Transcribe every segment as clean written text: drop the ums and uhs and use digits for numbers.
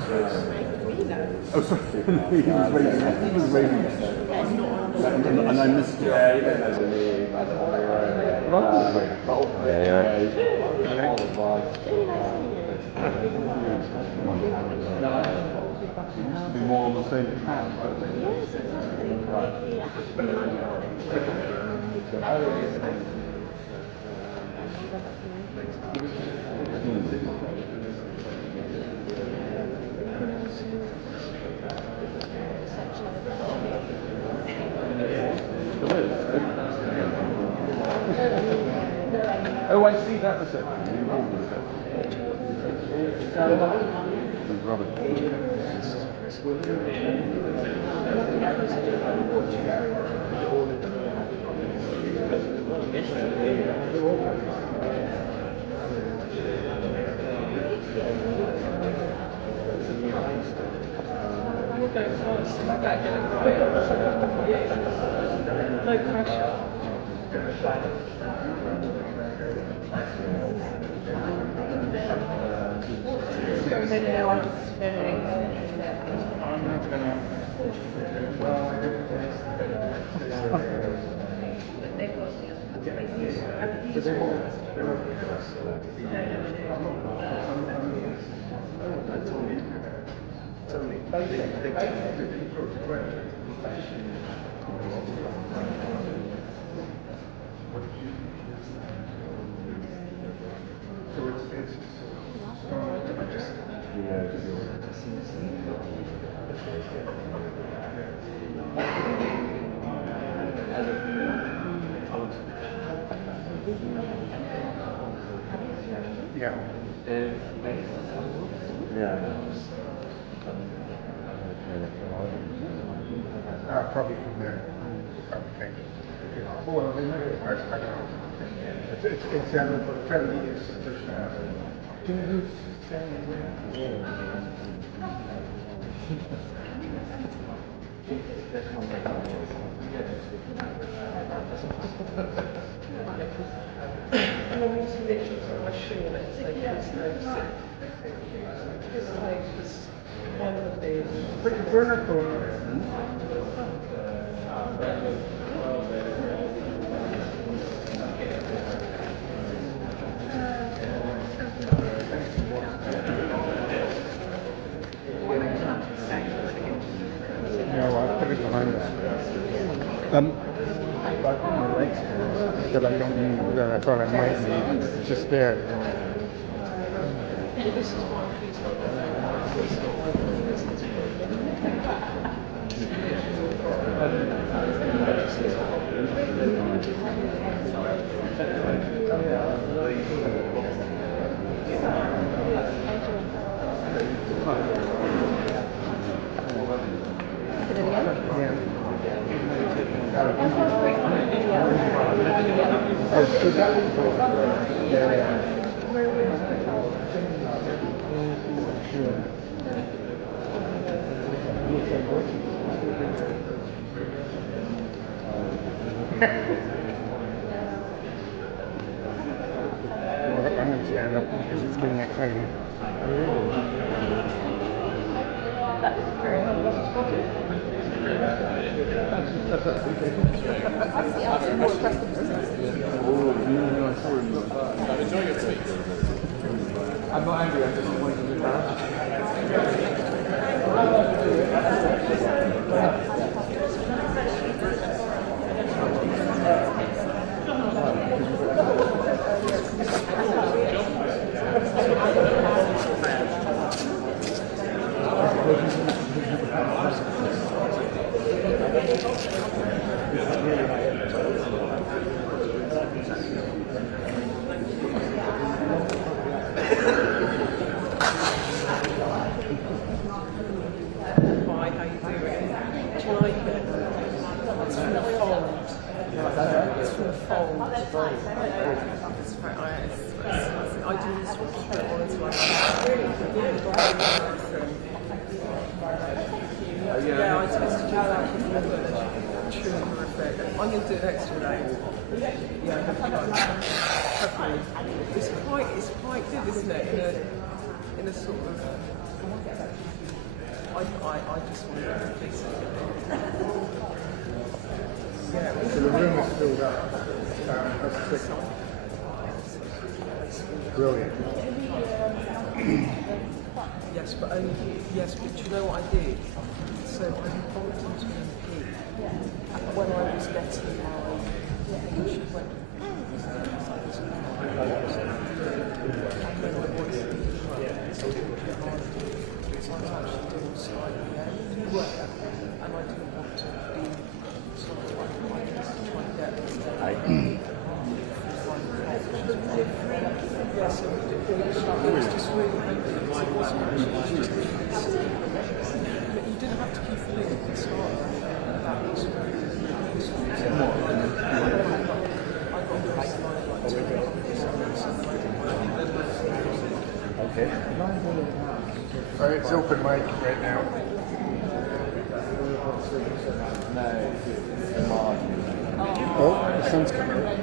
Oh, sorry. He was waving. And I missed it. Yeah. Be more on the same track. Oh, I see that reception. Rubbish. No pressure. Yeah. Probably from there. I would think. Well, they make it. I don't know. It's fairly institutional. And I'm using literally from my shoe and it's like his nose. His nose was one of the Burner phone. No, I'll put it behind us. My legs that I don't need, that I thought I might need, just there. This is why he's not I'm going to stand up because it's getting exciting. I'm not angry, I'm just wanting to be embarrassed. I do this with keep it all into my yeah, I tested you that before, true and horrific. I'm going to do it next year, though. Yeah, it's quite good, isn't it? In a sort of brilliant. Yes, but do you know what I did? So I bumped into an MP when I was getting my and she went, and then I was actually doing slightly work, and I didn't want to be sort of like trying to get yeah, so it was just really it wasn't actually just but you didn't have to keep feeling at the start. That was I got very Okay. It's open mic right now. Oh, the sun's coming out.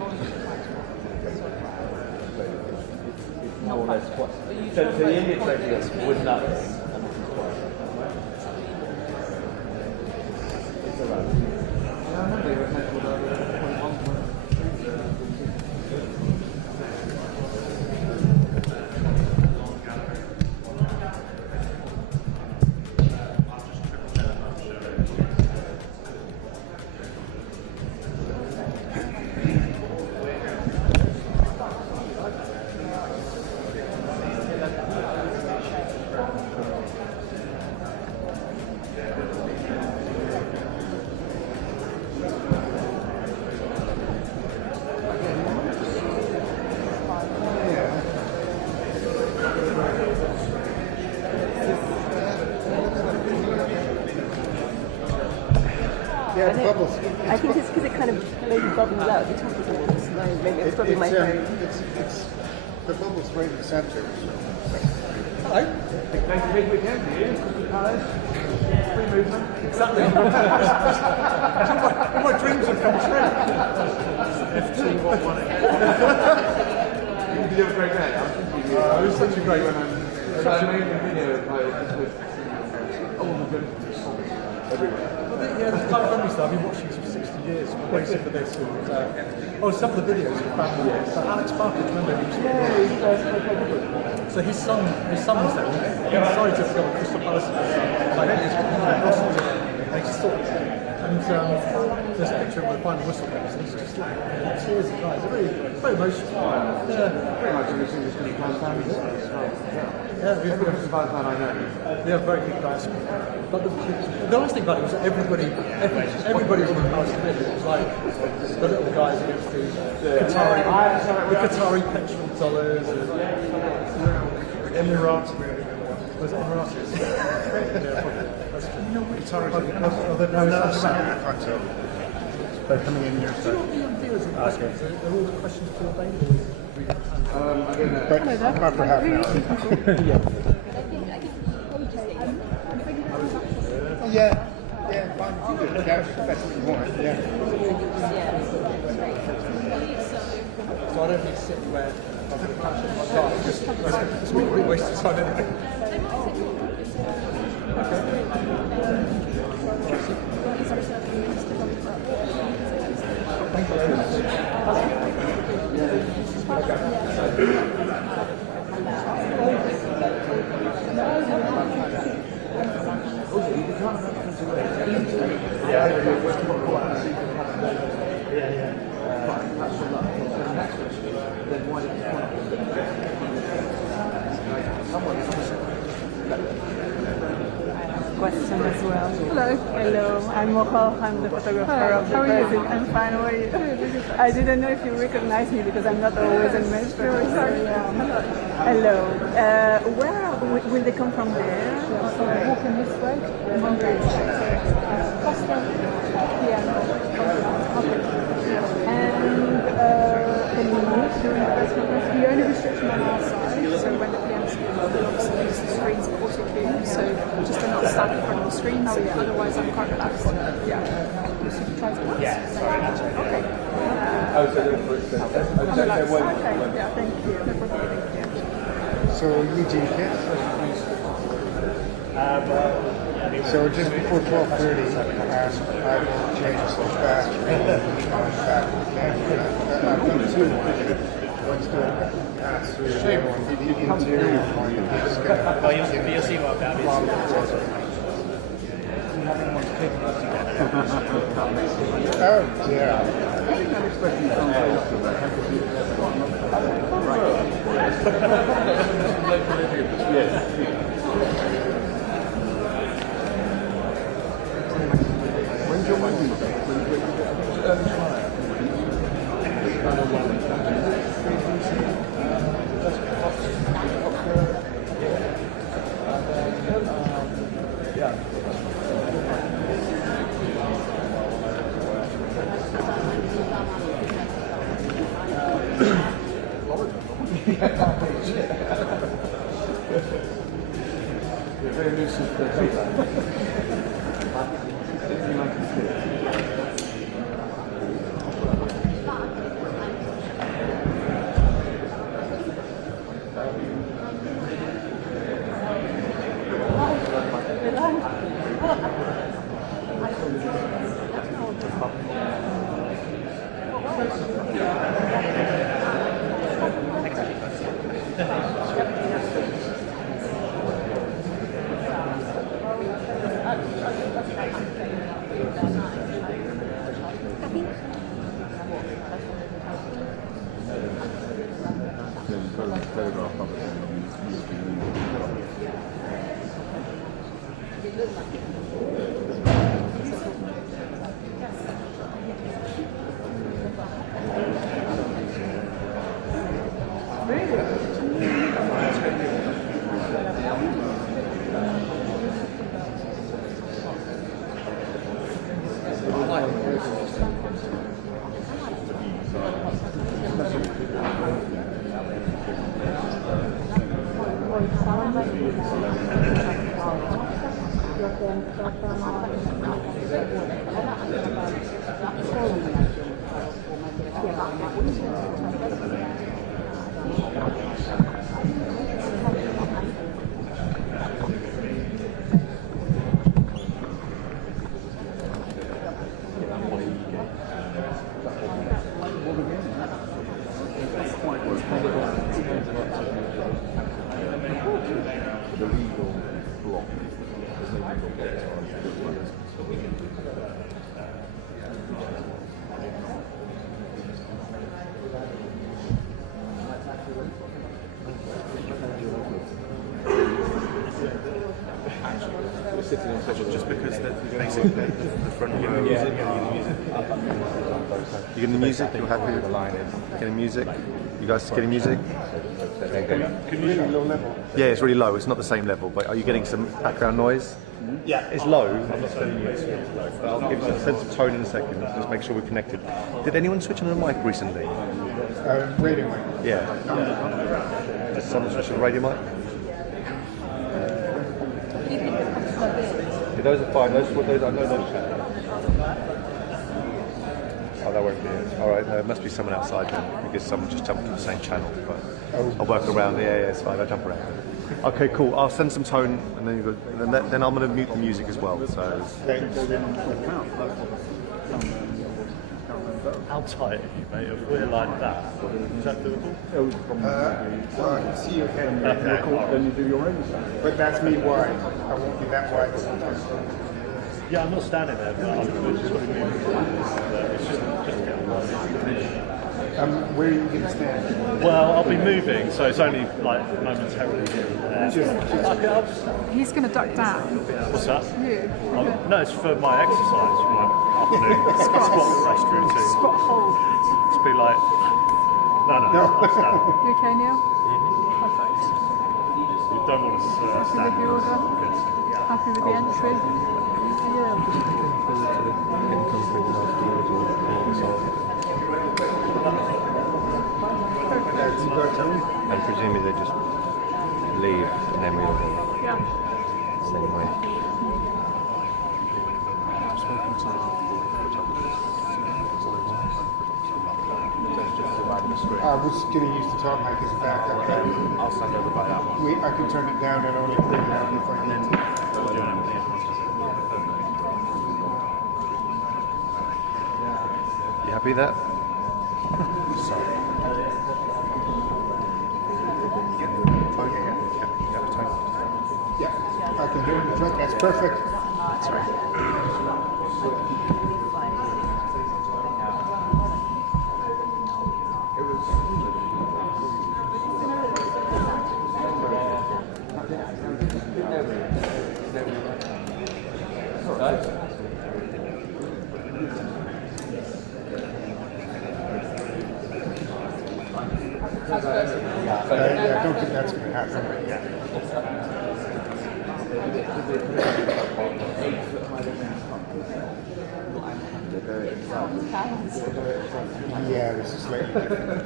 More or less what? So the Indian president would not. Yeah, the bubbles. I think it's because it kind of maybe bubbles out. The top is a little slow. Maybe it's probably my phone. It's the bubbles right in the center. Hello. Nice to meet you again, you. Free movement. Exactly. All my dreams have come true. FT, what won it? You did have a great day. It was such a great one. Such an amazing video. Oh my goodness. Everywhere. Yeah, the kind of funny stuff. I've been watching this for 60 years, waiting for this. Some of the videos are fabulous. So Alex Parker, do you remember him? So his son was there. He decided to become a Crystal Palace fan. Like, he's Brussels. And he just thought, and there's a picture of the final whistle goes, and he's just like, cheers and guys. Very emotional. Yeah. Pretty much every single Crystal Palace fan as well. Yeah, Every Crystal Palace fan I know. Yeah, very good guys. But the nice thing about it was that everybody was on the Palace committee. It was like the little guys against the Qatari petrol dollars and Emirates. Was it Emirates? Yeah, probably. Qatari. They're coming in here. Do you know what the deal is? Are all the questions still available? I don't know. But not for half an hour. Yeah, fine. That's what you want. Yeah. So I don't need to sit anywhere. It's really a waste of time anyway. Thank you very much. Question as well. Hello, I'm Moho. I'm the photographer of the president. I'm fine. How are you? I didn't know if you recognize me because I'm not always in Melbourne. Hello. Where will they come from there? Walking this way. Okay. And can you move during the press conference? The only restriction on our side, so when the PM speaks, we'll obviously use the screens for audio, so just to not stand in front of the screen, so otherwise I'm quite relaxed. Yeah. So you try to relax? Yeah, sorry. Okay. Okay, yeah, thank you. No problem, thank you. So Eugene Kiss. So just before 12:30, I will change this back. I've done two. Let's do it. pass through everyone into this guy. Oh, you'll see what about it. Oh, yeah. When's your wedding? Very elusive. The legal bloc. There's no legal bloc as far as we're sitting on top of Just because basically the front row. You're getting music. You're happy with the line? Getting music. You guys getting music? Can you low level? Yeah, it's really low. It's not the same level, but are you getting some background noise? Yeah. It's low. I'm not telling you it's low, but I'll give you a sense of tone in a second. Just make sure we're connected. Did anyone switch on the mic recently? Radio mic. Yeah. Did someone switch on the radio mic? Yeah, those are fine. Those I know those channels. Oh, that won't be it. All right, there must be someone outside then, because someone just jumped to the same channel. But I'll work around. Yeah, it's fine. I'll jump around. Okay, cool. I'll send some tone, and then then I'm going to mute the music as well. So. How tight are you, mate? If we're like that, is that doable? Well, I can see your head. Okay. Then you do your own stuff. But that's me wide. I won't be that wide sometimes. Yeah, I'm not standing there, but I'm just going to move. It's just getting wide. Where are you going to stand? Well, I'll be moving, so it's only like momentarily here and there. He's going to duck down. What's that? You. No, it's for my exercise, for my afternoon squat rest routine. Squat hold. To be like, no, I'll stand. You okay, Neil? Perfect. You don't want to Happy stand. with the order? Happy with the entry? And presumably they just leave and then we all go Yeah. same way. I was going to use the top mic as a backup. I'll stand over by that one. I can turn it down and only bring it out if I need to. You happy with that? Sorry. can hear the front. That's perfect. That's right. I don't think that's going to happen, but yeah. Yeah, this is slightly different.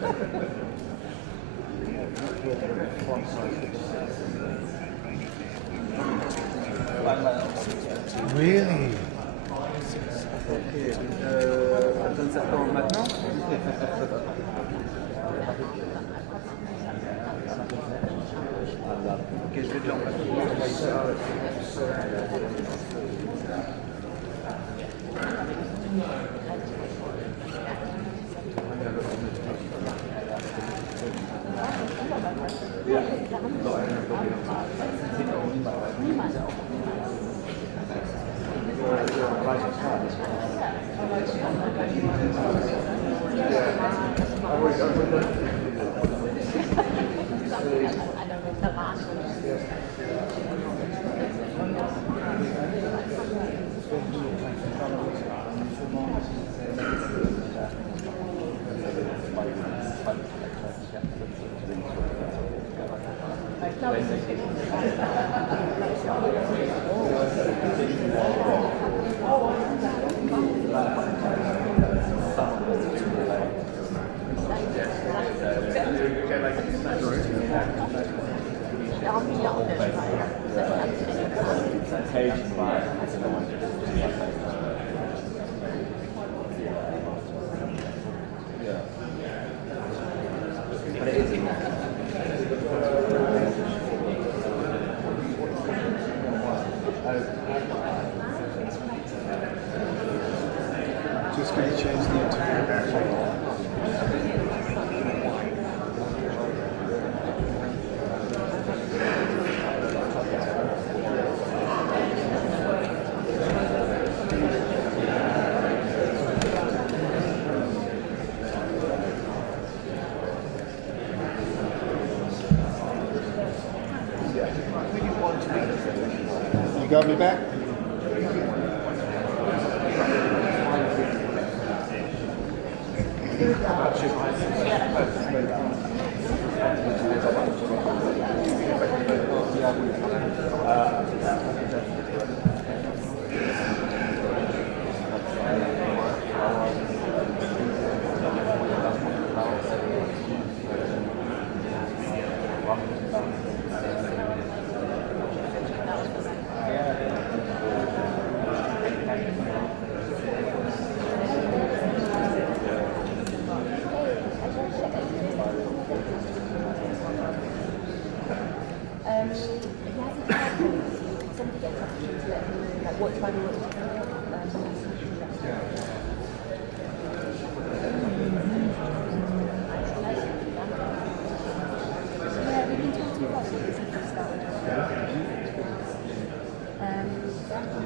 Really? Just going to change the interior background. You got me back?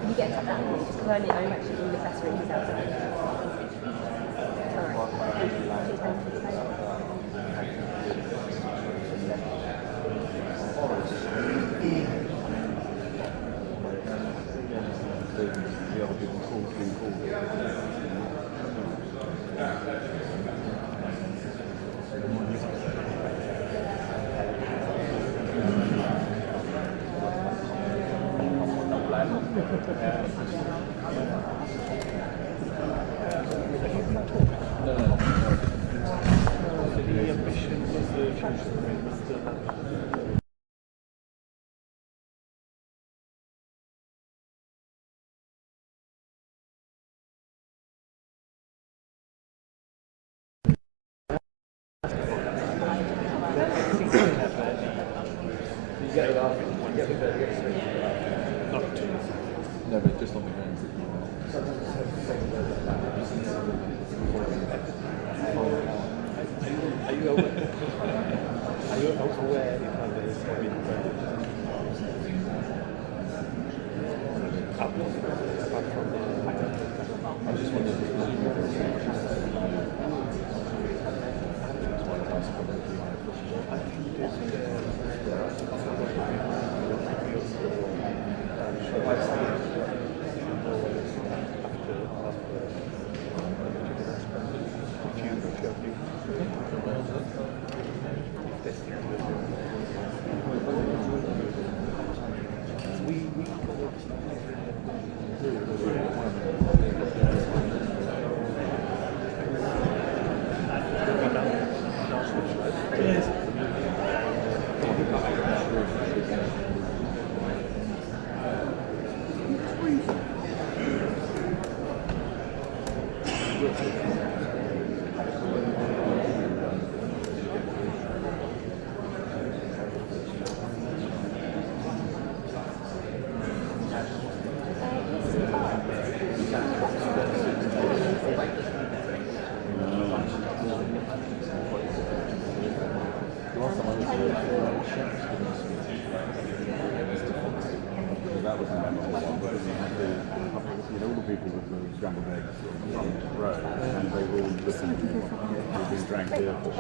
You get that because I'm actually doing the best readings out of it. No, but just on the ground. Are you aware? Are you aware if there's That was a memorable one, but you had the, all the people with the scrambled eggs on the front row, and they were all listening to what being drank here for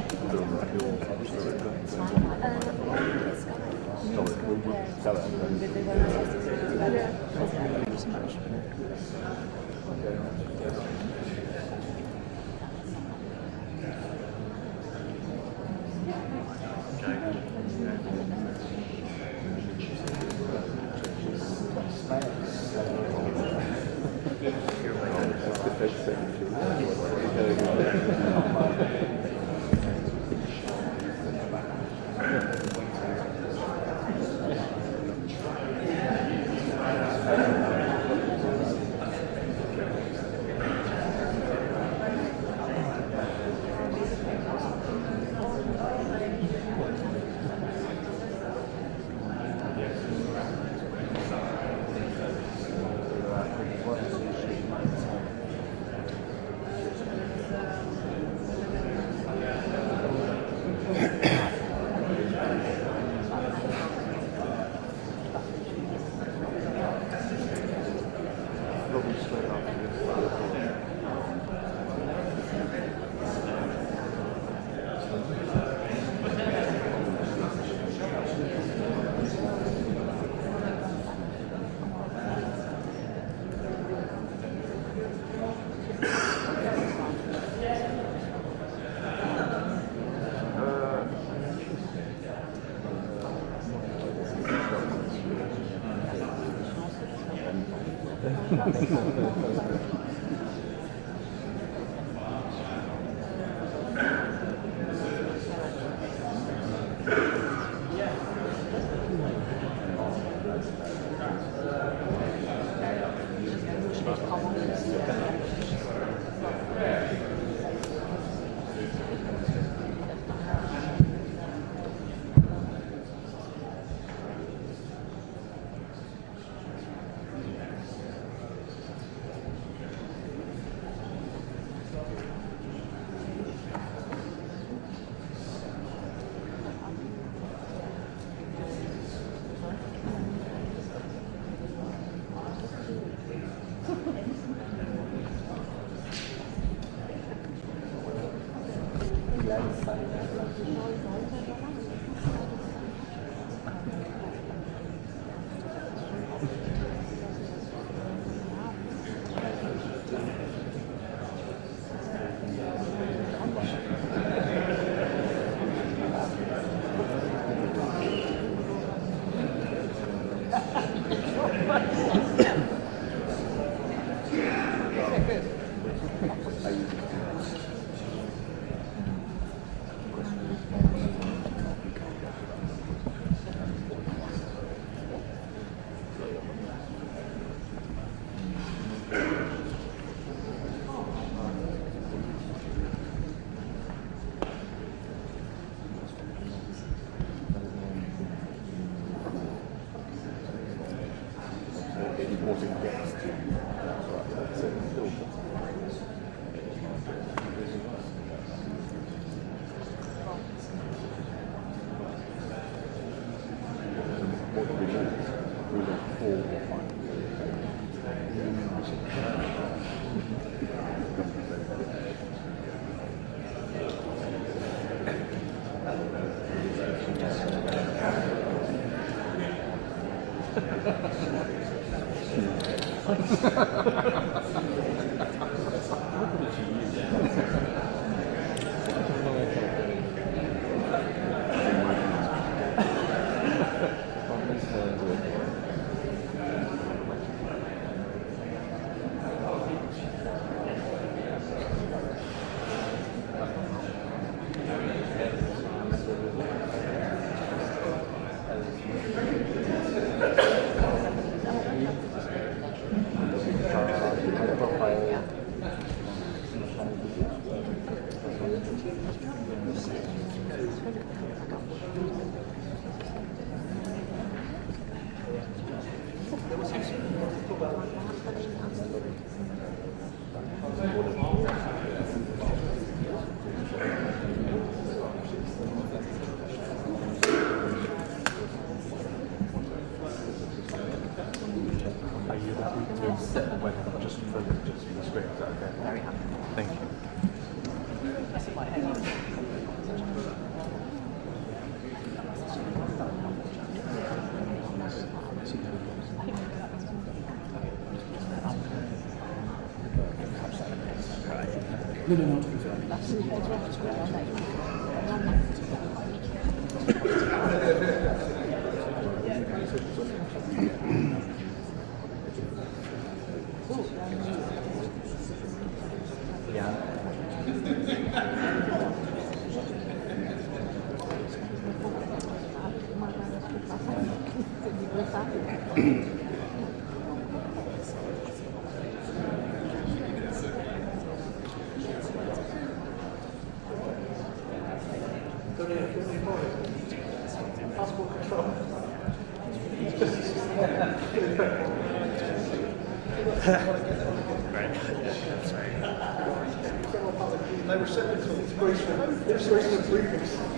Thank you. They were sent to the briefings.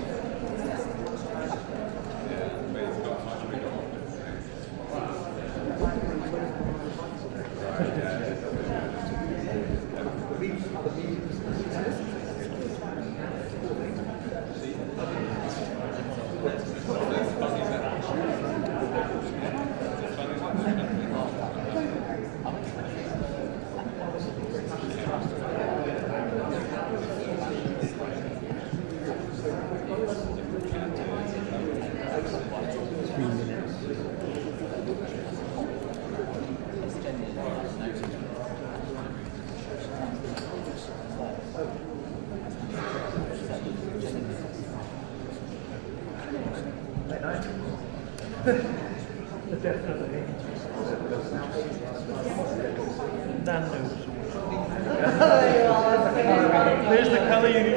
There's the colour you need.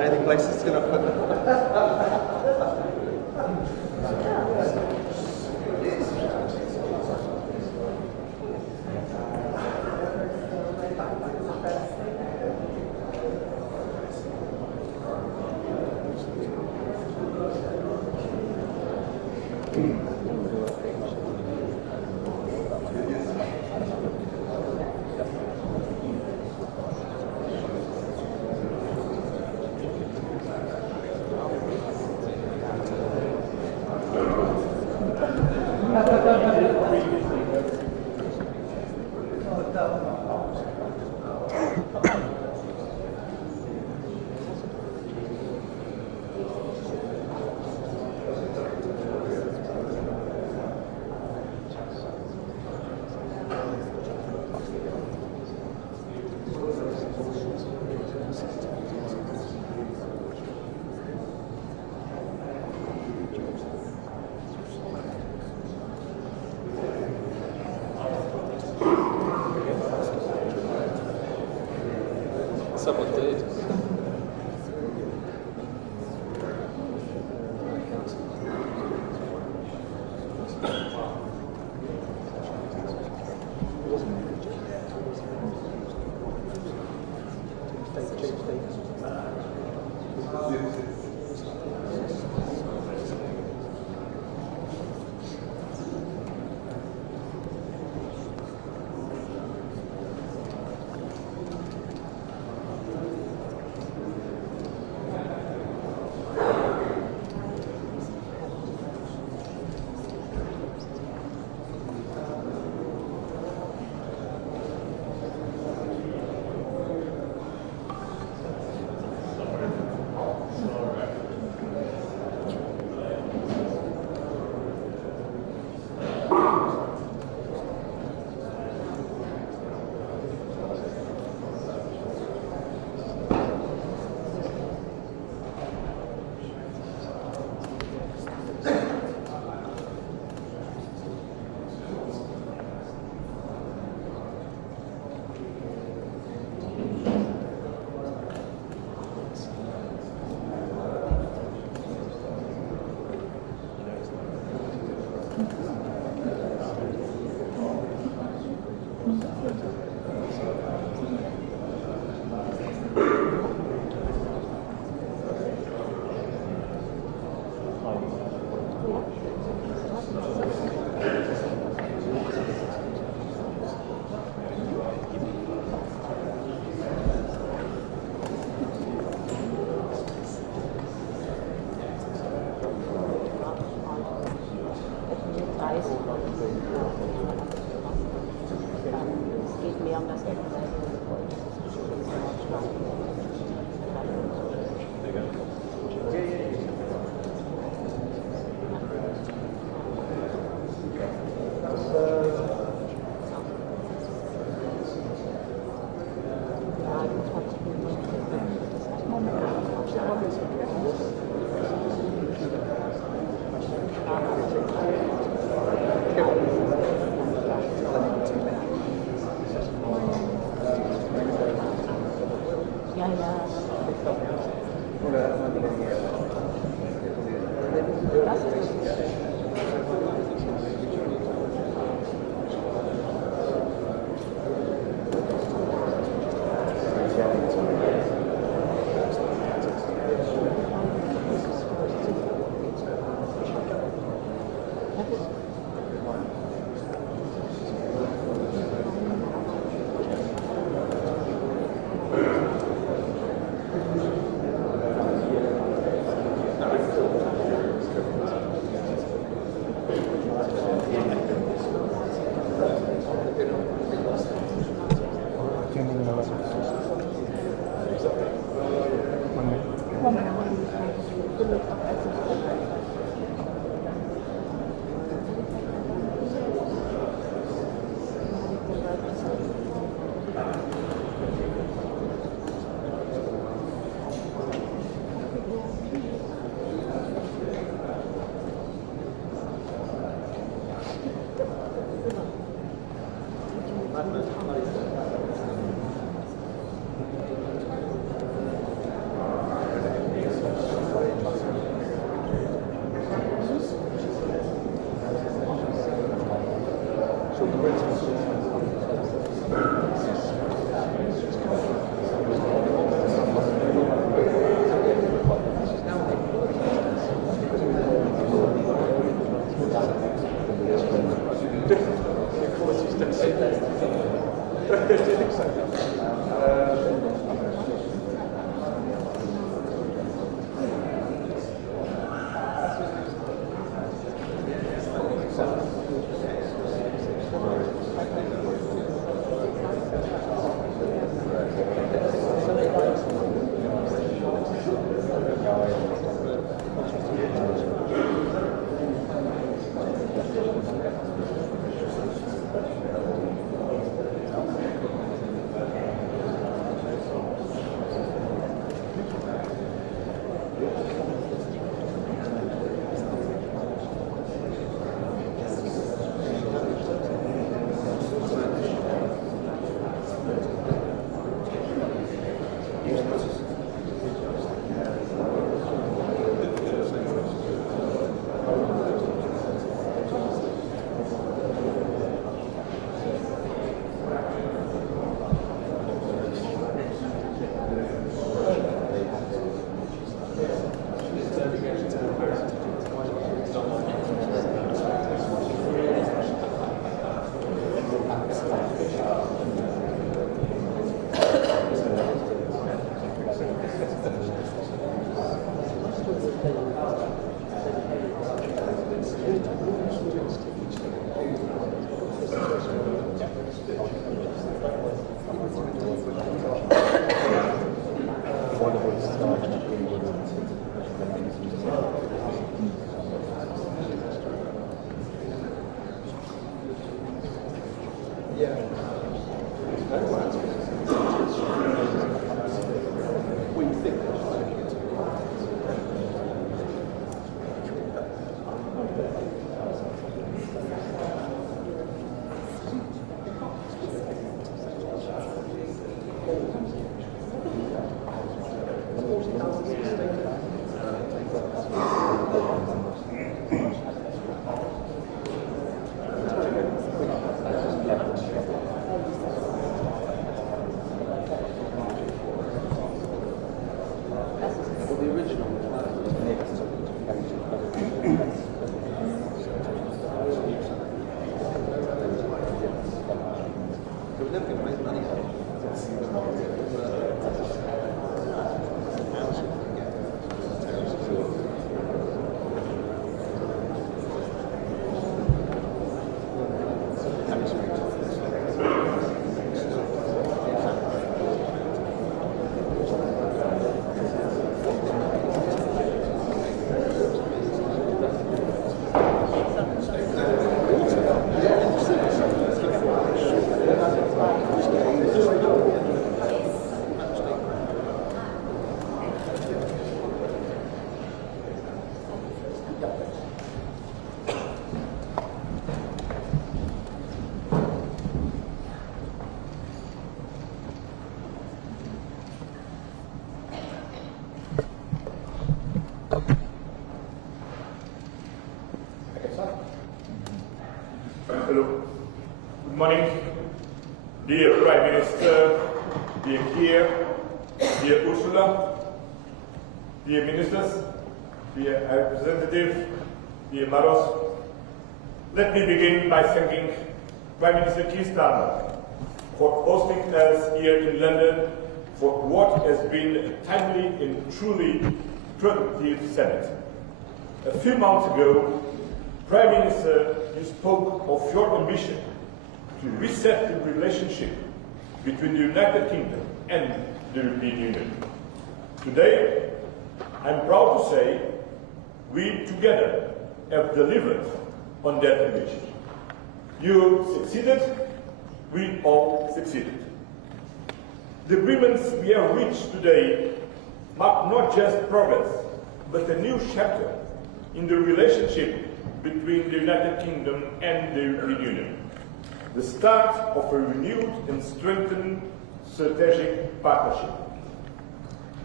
Anything places going to Someone did. Hello. Good morning, dear Prime Minister, dear Keir, dear Ursula, dear ministers, dear representative, dear Maros. Let me begin by thanking Prime Minister Keir Starmer for hosting us here in London for what has been a timely and truly productive summit. A few months ago, Prime Minister, you spoke of your ambition to reset the relationship between the United Kingdom and the European Union. Today, I'm proud to say we together have delivered on that ambition. You succeeded, we all succeeded. The agreements we have reached today mark not just progress, but a new chapter in the relationship between the United Kingdom and the European Union, the start of a renewed and strengthened strategic partnership.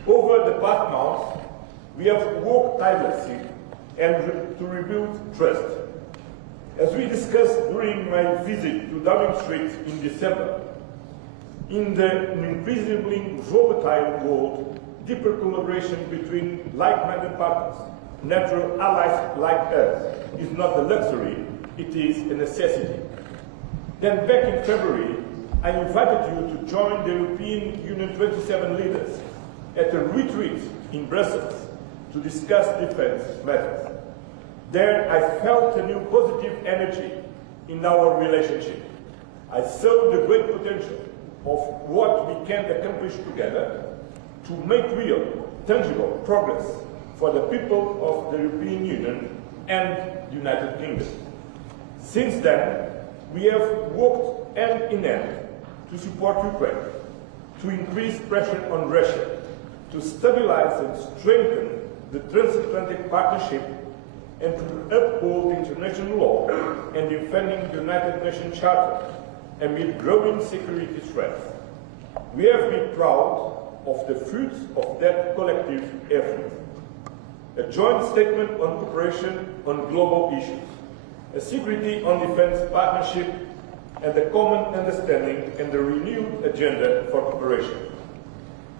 Over the past months, we have worked tirelessly to rebuild trust. As we discussed during my visit to Downing Street in December, in an increasingly volatile world, deeper collaboration between like-minded partners, natural allies like us, is not a luxury, it is a necessity. Then back in February, I invited you to join the European Union 27 leaders at a retreat in Brussels to discuss defense matters. There I felt a new positive energy in our relationship. I saw the great potential of what we can accomplish together to make real, tangible progress for the people of the European Union and the United Kingdom. Since then, we have worked hand in hand to support Ukraine, to increase pressure on Russia, to stabilize and strengthen the transatlantic partnership, and to uphold international law and defending the United Nations Charter amid growing security threats. We have been proud of the fruits of that collective effort. A joint statement on cooperation on global issues, a security on defense partnership, and a common understanding and a renewed agenda for cooperation.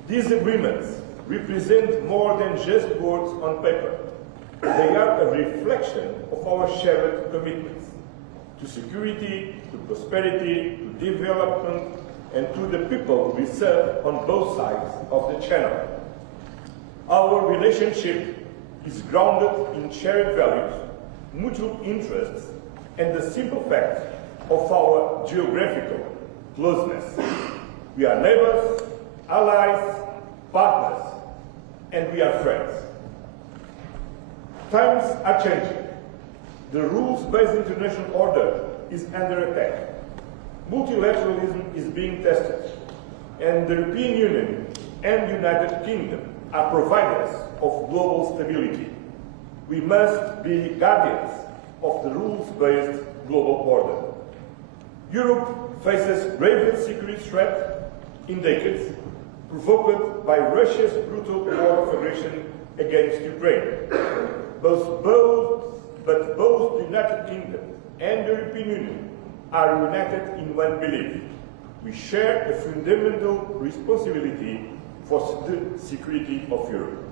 These agreements represent more than just words on paper. They are a reflection of our shared commitments to security, to prosperity, to development, and to the people we serve on both sides of the channel. Our relationship is grounded in shared values, mutual interests, and the simple fact of our geographical closeness. We are neighbors, allies, partners, and we are friends. Times are changing. The rules-based international order is under attack. Multilateralism is being tested, and the European Union and the United Kingdom are providers of global stability. We must be guardians of the rules-based global order. Europe faces gravest security threat in decades, provoked by Russia's brutal war of aggression against Ukraine. Both the United Kingdom and the European Union are united in one belief. We share a fundamental responsibility for the security of Europe.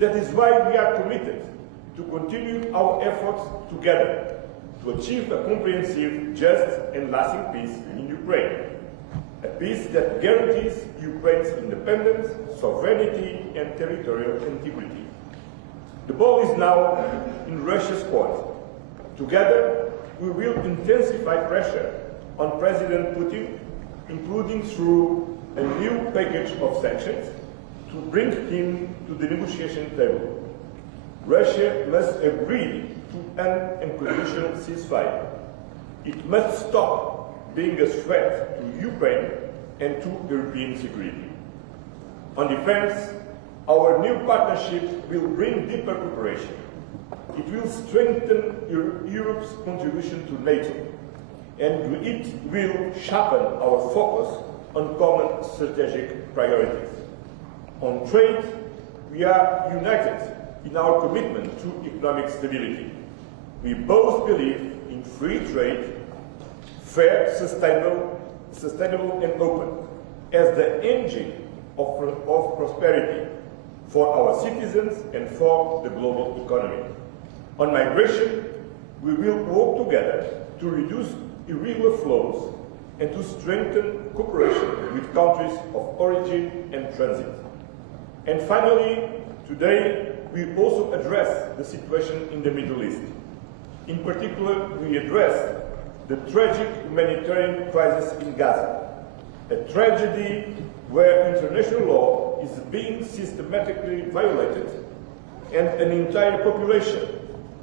That is why we are committed to continue our efforts together to achieve a comprehensive, just and lasting peace in Ukraine. A peace that guarantees Ukraine's independence, sovereignty, and territorial integrity. The ball is now in Russia's court. Together, we will intensify pressure on President Putin, including through a new package of sanctions, to bring him to the negotiation table. Russia must agree to an unconditional ceasefire. It must stop being a threat to Ukraine and to European security. On defense, our new partnership will bring deeper cooperation. It will strengthen Europe's contribution to NATO, and it will sharpen our focus on common strategic priorities. On trade, we are united in our commitment to economic stability. We both believe in free trade, fair, sustainable and open, as the engine of prosperity for our citizens and for the global economy. On migration, we will work together to reduce irregular flows and to strengthen cooperation with countries of origin and transit. And finally, today, we also address the situation in the Middle East. In particular, we address the tragic humanitarian crisis in Gaza, a tragedy where international law is being systematically violated and an entire population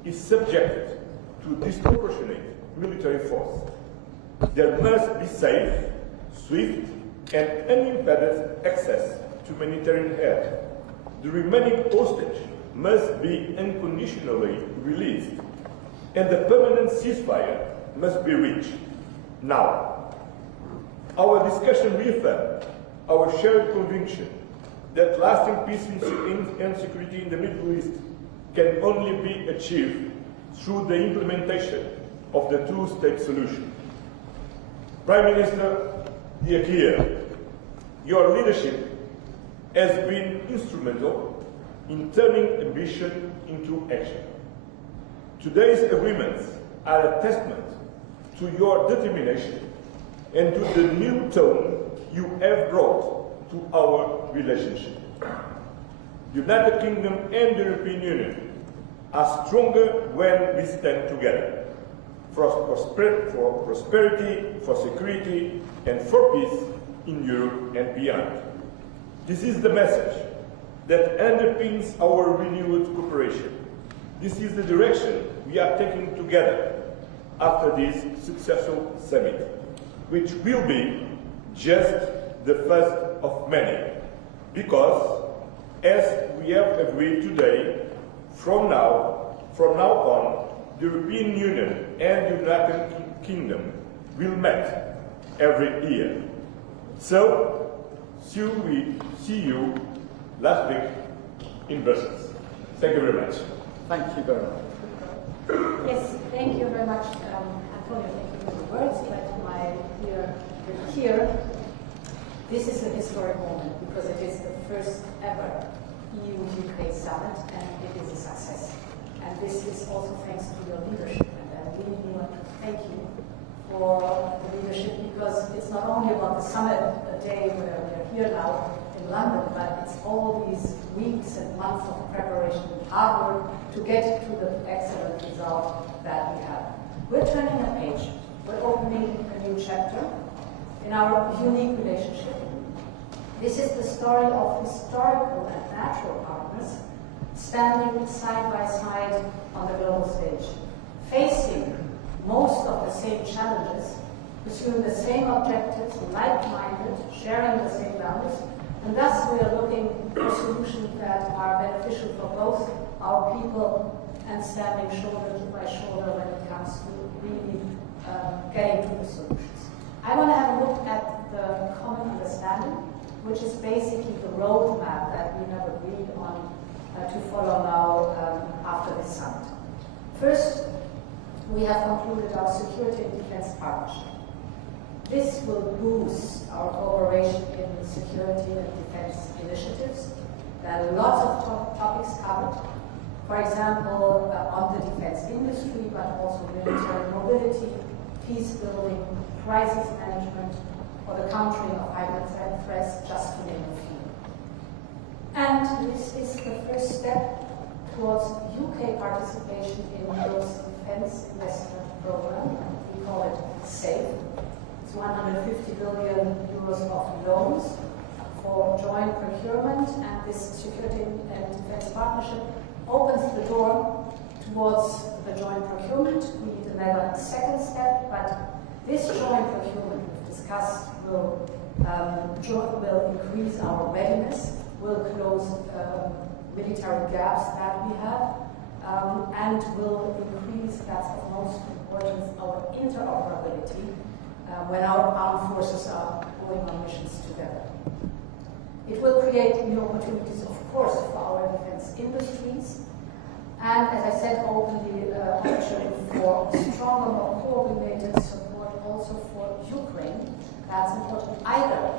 is subjected to disproportionate military force. There must be safe, swift, and unimpeded access to humanitarian aid. The remaining hostage must be unconditionally released, and the permanent ceasefire must be reached now. Our discussion reaffirmed our shared conviction that lasting peace and security in the Middle East can only be achieved through the implementation of the two-state solution. Prime Minister Keir, your leadership has been instrumental in turning ambition into action. Today's agreements are a testament to your determination and to the new tone you have brought to our relationship. The United Kingdom and the European Union are stronger when we stand together for prosperity, for security, and for peace in Europe and beyond. This is the message that underpins our renewed cooperation. This is the direction we are taking together after this successful summit, which will be just the first of many, because, as we have agreed today, from now on, the European Union and the United Kingdom will meet every year. So, see you last week in Brussels. Thank you very much. Thank you very much. Yes, thank you very much, Antonio. Thank you for the words. But my dear, this is a historic moment because it is the first ever EU-UK summit, and it is a success. And this is also thanks to your leadership, and I really want to thank you for the leadership, because it's not only about the summit, a day where we are here now in London, but it's all these weeks and months of preparation and hard work to get to the excellent result that we have. We're turning a page. We're opening a new chapter in our unique relationship. This is the story of historical and natural partners standing side by side on the global stage, facing most of the same challenges, pursuing the same objectives, like-minded, sharing the same values, and thus we are looking for solutions that are beneficial for both our people and standing shoulder by shoulder when it comes to really getting to the solutions. I want to have a look at the common understanding, which is basically the roadmap that we have agreed on to follow now after this summit. First, we have concluded our security and defense partnership. This will boost our cooperation in security and defense initiatives. There are lots of topics covered. For example, on the defense industry, but also military mobility, peace building, crisis management, or the countering of hybrid threats, just to name a few. And this is the first step towards UK participation in Europe's defense investment program. We call it SAFE. It's 150 billion euros of loans for joint procurement, and this security and defense partnership opens the door towards the joint procurement. We need another second step, but this joint procurement we've discussed will increase our readiness, will close military gaps that we have, and will increase, that's of most importance, our interoperability when our armed forces are going on missions together. It will create new opportunities, of course, for our defense industries, and as I said, open the opportunity for stronger, more coordinated support also for Ukraine. That's important either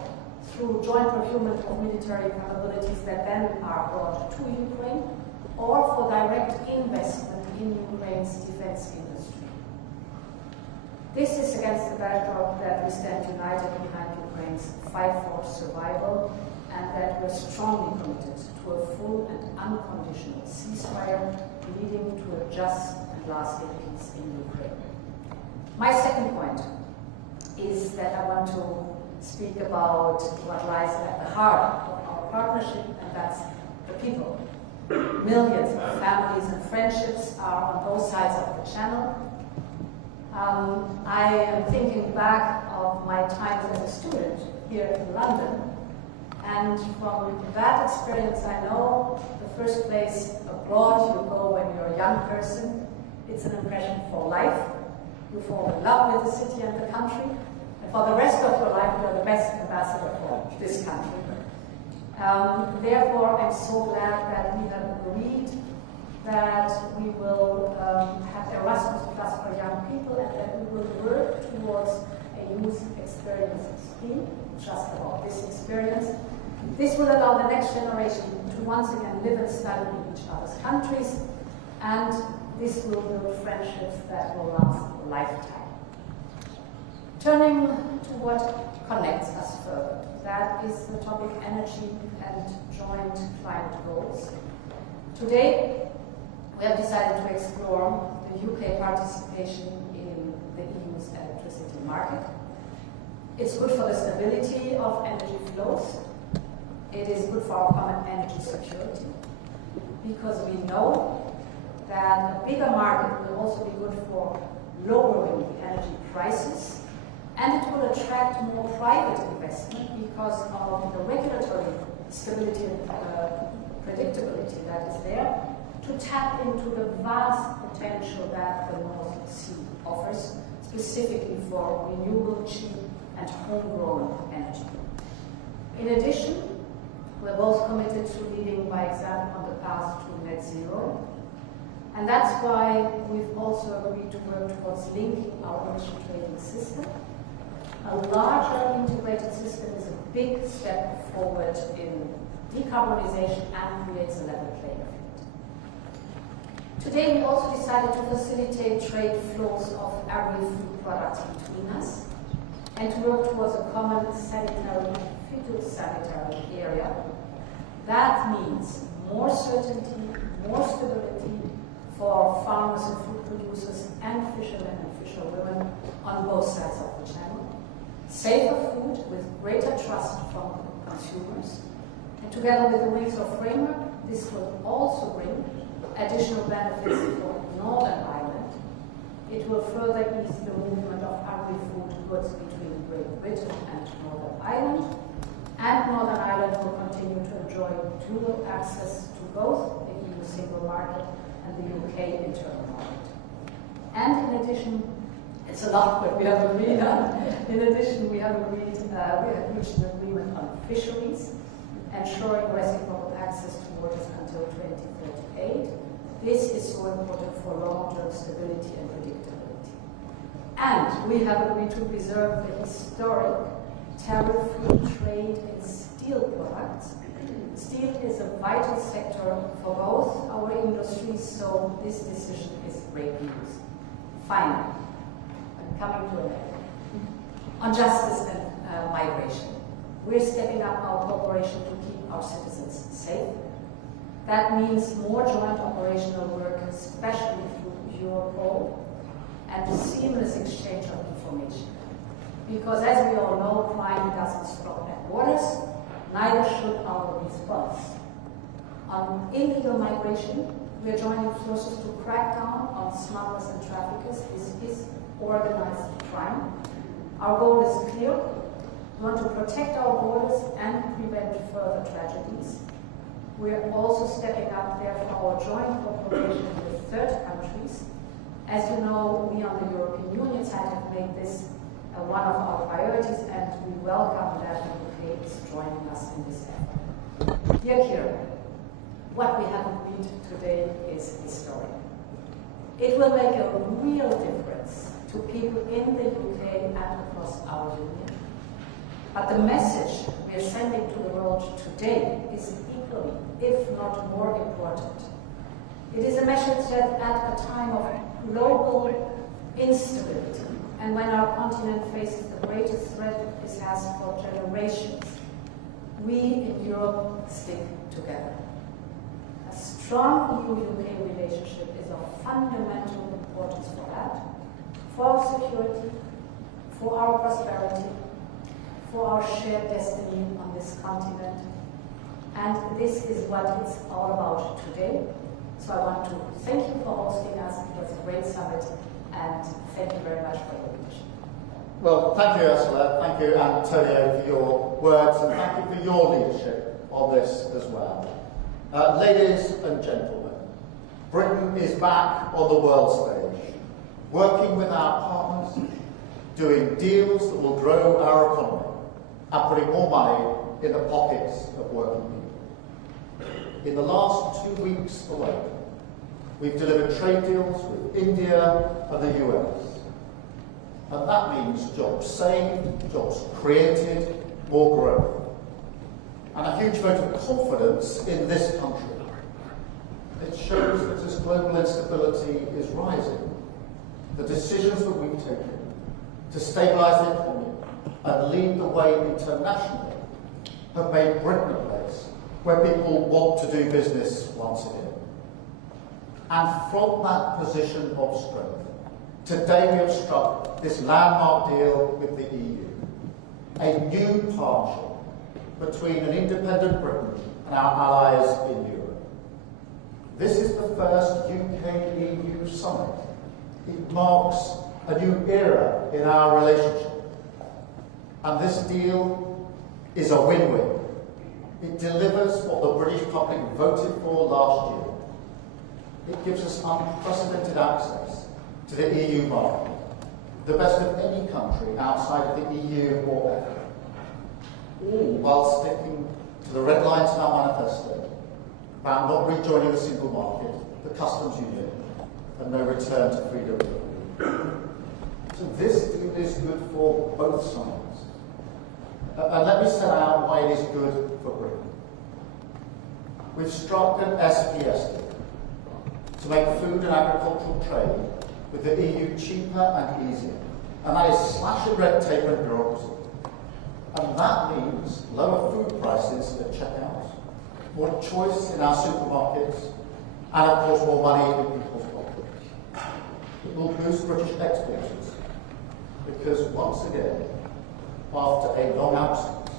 through joint procurement of military capabilities that then are brought to Ukraine, or for direct investment in Ukraine's defense industry. This is against the backdrop that we stand united behind Ukraine's fight for survival, and that we're strongly committed to a full and unconditional ceasefire leading to a just and lasting peace in Ukraine. My second point is that I want to speak about what lies at the heart of our partnership, and that's the people. Millions of families and friendships are on both sides of the channel. I am thinking back of my times as a student here in London, and from that experience I know the first place abroad you go when you're a young person, it's an impression for life. You fall in love with the city and the country, and for the rest of your life you're the best ambassador for this country. Therefore, I'm so glad that we have agreed that we will have Erasmus Plus for young people, and that we will work towards a youth experience scheme, just about this experience. This will allow the next generation to once again live and study in each other's countries, and this will build friendships that will last a lifetime. Turning to what connects us further, that is the topic energy and joint climate goals. Today, we have decided to explore the UK participation in the EU's electricity market. It's good for the stability of energy flows. It is good for our common energy security, because we know that a bigger market will also be good for lowering energy prices, and it will attract more private investment because of the regulatory stability and predictability that is there, to tap into the vast potential that the North Sea offers, specifically for renewable, cheap, and homegrown energy. In addition, we're both committed to leading by example on the path to net zero, and that's why we've also agreed to work towards linking our emission trading system. A larger integrated system is a big step forward in decarbonization and creates a level playing field. Today we also decided to facilitate trade flows of agri-food products between us and to work towards a common sanitary, phytosanitary area. That means more certainty, more stability for farmers and food producers and fishermen and fisherwomen on both sides of the channel. Safer food with greater trust from consumers. And together with the Wings of Framework, this will also bring additional benefits for Northern Ireland. It will further ease the movement of agri-food goods between Great Britain and Northern Ireland. And Northern Ireland will continue to enjoy dual access to both the EU single market and the UK internal market. And in addition, it's a lot what we have agreed on. In addition, we have reached an agreement on fisheries, ensuring reciprocal access to waters until 2038. This is so important for long-term stability and predictability. And we have agreed to preserve the historic tariff-free trade in steel products. Steel is a vital sector for both our industries, so this decision is great news. Finally, I'm coming to an end. On justice and migration, we're stepping up our cooperation to keep our citizens safe. That means more joint operational work, especially through Europol, and seamless exchange of information. Because as we all know, crime doesn't stop at borders, neither should our response. On illegal migration, we are joining forces to crack down on smugglers and traffickers. This is organized crime. Our goal is clear. We want to protect our borders and prevent further tragedies. We are also stepping up there for our joint cooperation with third countries. As you know, we on the European Union side have made this one of our priorities, and we welcome that the UK is joining us in this effort. Dear Keir, what we have agreed today is historic. It will make a real difference to people in the UK and across our union. But the message we are sending to the world today is equally, if not more important. It is a message that at a time of global instability, and when our continent faces the greatest threat it has for generations, we in Europe stick together. A strong EU-UK relationship is of fundamental importance for that, for our security, for our prosperity, for our shared destiny on this continent. And this is what it's all about today. So I want to thank you for hosting us. It was a great summit, and thank you very much for your attention. Well, thank you, Ursula. Thank you, Antonio, for your words, and thank you for your leadership on this as well. Ladies and gentlemen, Britain is back on the world stage, working with our partners, doing deals that will grow our economy, and putting more money in the pockets of working people. In the last 2 weeks alone, we've delivered trade deals with India and the US. And that means jobs saved, jobs created, more growth. And a huge vote of confidence in this country. It shows that as global instability is rising, the decisions that we've taken to stabilise the economy and lead the way internationally have made Britain a place where people want to do business once again. And from that position of strength, today we have struck this landmark deal with the EU, a new partnership between an independent Britain and our allies in Europe. This is the first UK-EU summit. It marks a new era in our relationship. And this deal is a win-win. It delivers what the British public voted for last year. It gives us unprecedented access to the EU market, the best of any country outside of the EU or EFTA, all while sticking to the red lines in our manifesto about not rejoining the single market, the customs union, and no return to freedom. So this deal is good for both sides. And let me set out why it is good for Britain. We've struck an SPS deal. to make food and agricultural trade with the EU cheaper and easier. And that is slashing red tape and bureaucracy. And that means lower food prices at checkout, more choice in our supermarkets, and of course more money in people's pockets. It will boost British exporters, because once again, after a long absence,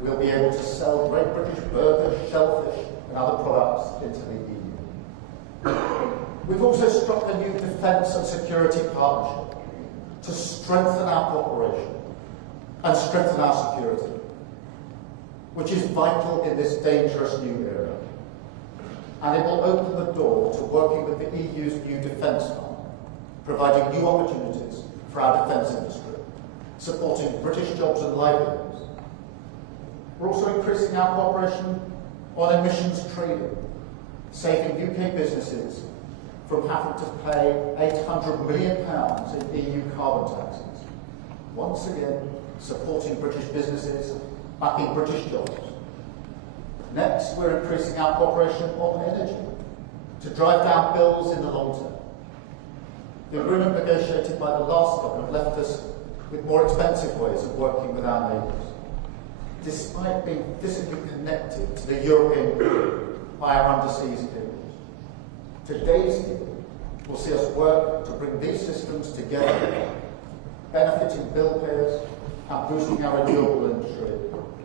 we'll be able to sell great British burgers, shellfish, and other products into the EU. We've also struck a new defence and security partnership to strengthen our cooperation and strengthen our security, which is vital in this dangerous new era. And it will open the door to working with the EU's new defence fund, providing new opportunities for our defence industry, supporting British jobs and livelihoods. We're also increasing our cooperation on emissions trading, saving UK businesses from having to pay £800 million in EU carbon taxes. Once again, supporting British businesses, backing British jobs. Next, we're increasing our cooperation on energy to drive down bills in the long term. The agreement negotiated by the last government left us with more expensive ways of working with our neighbours, despite being physically connected to the European Union by our underseas cables. Today's deal will see us work to bring these systems together, benefiting bill payers and boosting our renewable industry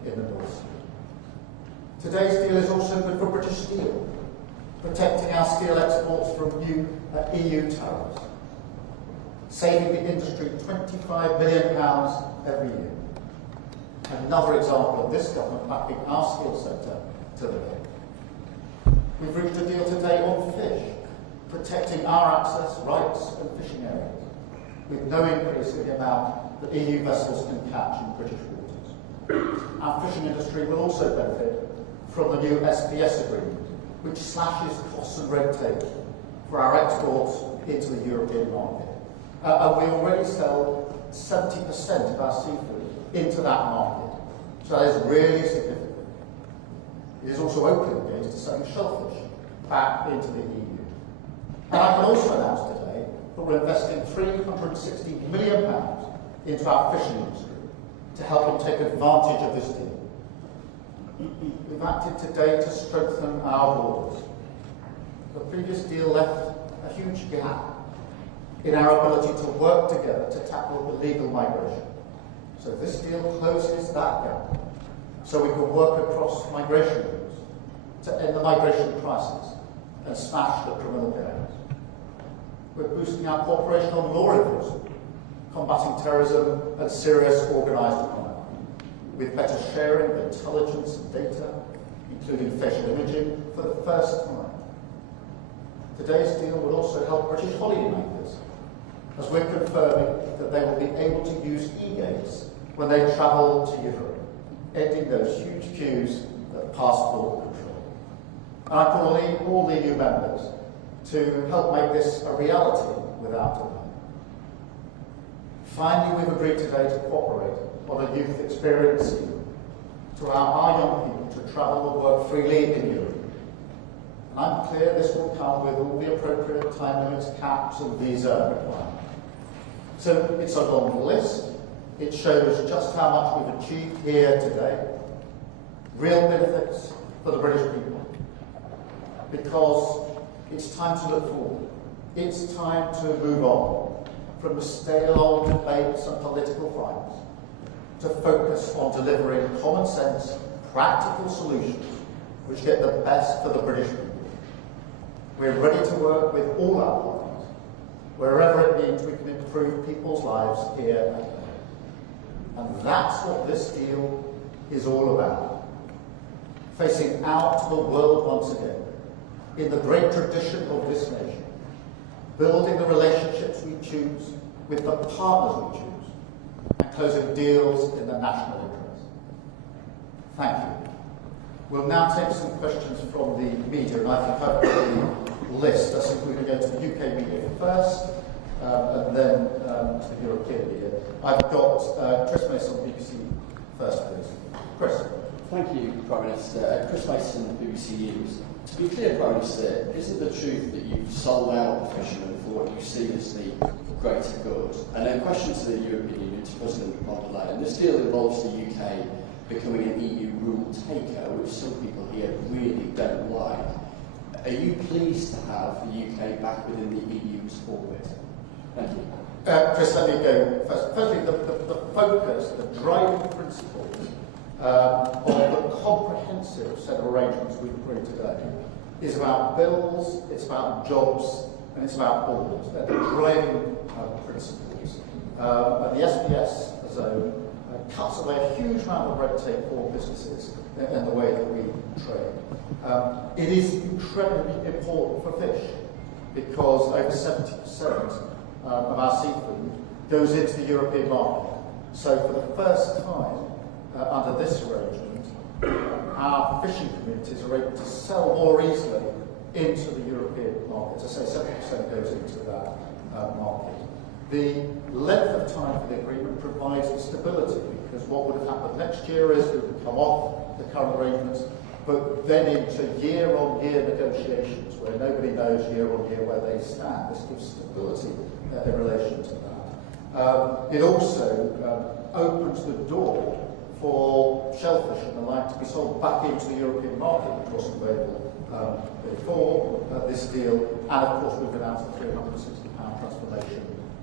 in the North Sea. Today's deal is also good for British steel, protecting our steel exports from new EU tariffs, saving the industry £25 million every year. Another example of this government backing our steel sector to the hill. We've reached a deal today on fish, protecting our access rights and fishing areas, with no increase in the amount that EU vessels can catch in British waters. Our fishing industry will also benefit from the new SPS agreement, which slashes costs and red tape for our exports into the European market. And we already sell 70% of our seafood into that market, so that is really significant. It is also opening the gates to selling shellfish back into the EU. And I can also announce today that we're investing £360 million into our fishing industry to help them take advantage of this deal. We've acted today to strengthen our borders. The previous deal left a huge gap in our ability to work together to tackle illegal migration. So this deal closes that gap, so we can work across migration routes to end the migration crisis and smash the criminal gangs. We're boosting our cooperation on law enforcement, combating terrorism and serious organised crime, with better sharing of intelligence and data, including facial imaging, for the first time. Today's deal will also help British holidaymakers, as we're confirming that they will be able to use e-gates when they travel to Europe, ending those huge queues at passport control. And I call on all the EU members to help make this a reality without delay. Finally, we've agreed today to cooperate on a youth experience scheme to allow our young people to travel and work freely in Europe. And I'm clear this will come with all the appropriate time limits, caps and visa requirements. So it's a long list. It shows just how much we've achieved here today. Real benefits for the British people. Because it's time to look forward. It's time to move on from the stale old debates and political fights to focus on delivering common sense, practical solutions which get the best for the British people. We're ready to work with all our partners, wherever it means we can improve people's lives here and there. And that's what this deal is all about. Facing out to the world once again, in the great tradition of this nation, building the relationships we choose with the partners we choose, and closing deals in the national interest. Thank you. We'll now take some questions from the media, and I think I've got the list. I think we're going to go to the UK media first, and then to the European media. I've got Chris Mason, BBC, first, please. Chris. Thank you, Prime Minister. Chris Mason, BBC News. To be clear, Prime Minister, isn't the truth that you've sold out the fishermen for what you see as the greater good? And a question to the European Union, to President von der Leyen. This deal involves the UK becoming an EU rule taker, which some people here really don't like. Are you pleased to have the UK back within the EU's orbit? Thank you. Chris, let me go first. Firstly, the focus, the driving principles of the comprehensive set of arrangements we've agreed today is about bills, it's about jobs, and it's about borders. They're the driving principles. And the SPS zone cuts away a huge amount of red tape for businesses in the way that we trade. It is incredibly important for fish because over 70% of our seafood goes into the European market. So for the first time under this arrangement, our fishing communities are able to sell more easily into the European market. As I say, 70% goes into that market. The length of time for the agreement provides the stability, because what would have happened next year is we would come off the current arrangements, but then into year-on-year negotiations where nobody knows year-on-year where they stand. This gives stability in relation to that. It also opens the door for shellfish and the like to be sold back into the European market, which wasn't available before this deal. And of course, we've announced the £360 transformation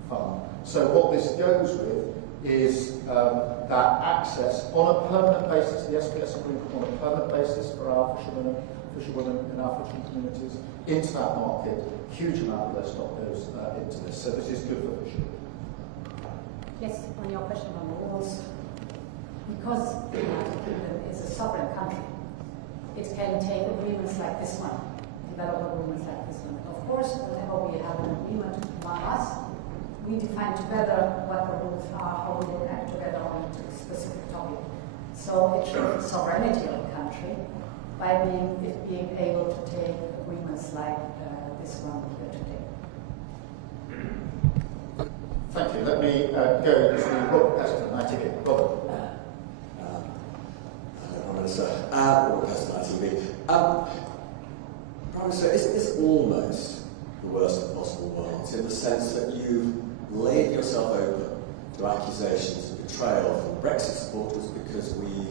fund. So what this goes with is that access on a permanent basis, the SPS agreement on a permanent basis for our fishermen and fisherwomen in our fishing communities into that market. Huge amount of their stock goes into this. So this is good for fishing. Yes, on your question on the rules. Because the United Kingdom is a sovereign country, it can take agreements like this one, develop agreements like this one. Of course, whenever we have an agreement among us, we define together what the rules are, how we will act together on a specific topic. So it shows sovereignty of the country by being able to take agreements like this one here today. Thank you. Let me go to Robert Peston, ITV. Robert. Prime Minister, Robert Peston, ITV. Prime Minister, isn't this almost the worst of possible worlds, in the sense that you laid yourself open to accusations of betrayal from Brexit supporters because we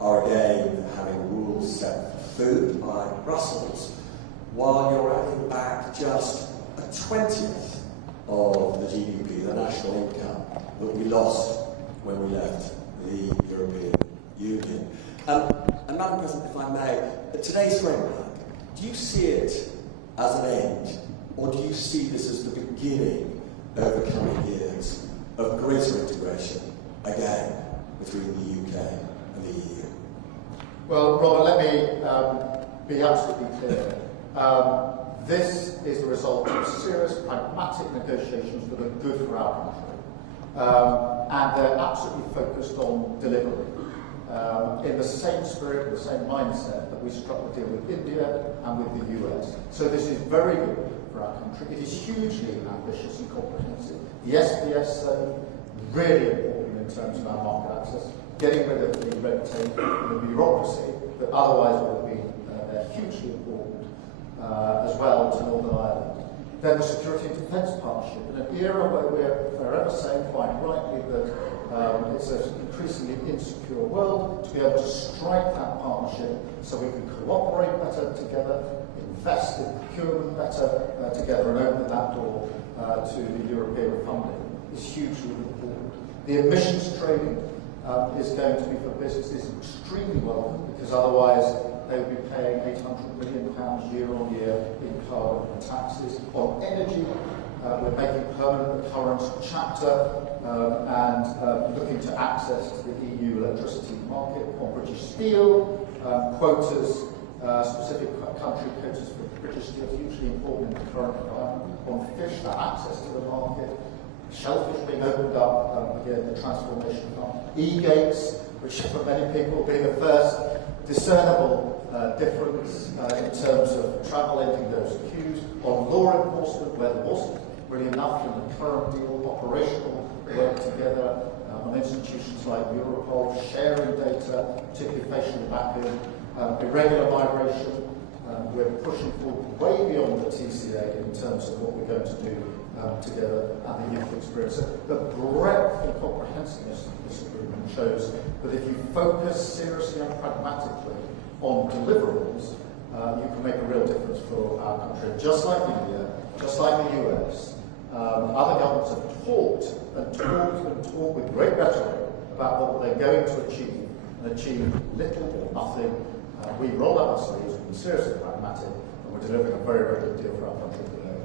are again having rules set for food by Brussels, while you're adding back just a 20th of the GDP, the national income, that we lost when we left the European Union. And Madam President, if I may, today's framework, do you see it as an end, or do you see this as the beginning over coming years of greater integration, again, between the UK and the EU? Well, Robert, let me be absolutely clear. This is the result of serious, pragmatic negotiations that are good for our country. And they're absolutely focused on delivery. In the same spirit, in the same mindset that we struck the deal with India and with the US. So this is very good for our country. It is hugely ambitious and comprehensive. The SPS zone, really important in terms of our market access, getting rid of the red tape and the bureaucracy that otherwise would have been hugely important as well to Northern Ireland. Then the security and defence partnership, in an era where we're forever saying quite rightly that it's an increasingly insecure world, to be able to strike that partnership so we can cooperate better together, invest in procurement better together, and open that door to the European funding is hugely important. The emissions trading is going to be for businesses extremely welcome, because otherwise they would be paying £800 million year on year in carbon taxes. On energy, we're making permanent the current chapter and looking to access to the EU electricity market. On British steel, quotas, specific country quotas for British steel, hugely important in the current environment. On fish, that access to the market. Shellfish being opened up, again, the transformation fund. E-gates, which for many people will be the first discernible difference in terms of travel ending those queues. On law enforcement, where there wasn't really enough in the current deal, operational work together on institutions like Europol, sharing data, particularly facial mapping, irregular migration. We're pushing forward way beyond the TCA in terms of what we're going to do together and the youth experience. So the breadth and comprehensiveness of this agreement shows that if you focus seriously and pragmatically on deliverables, you can make a real difference for our country. Just like India, just like the US, other governments have talked with great rhetoric about what they're going to achieve and achieve little or nothing. We roll up our sleeves, we're seriously pragmatic, and we're delivering a very, very good deal for our country today.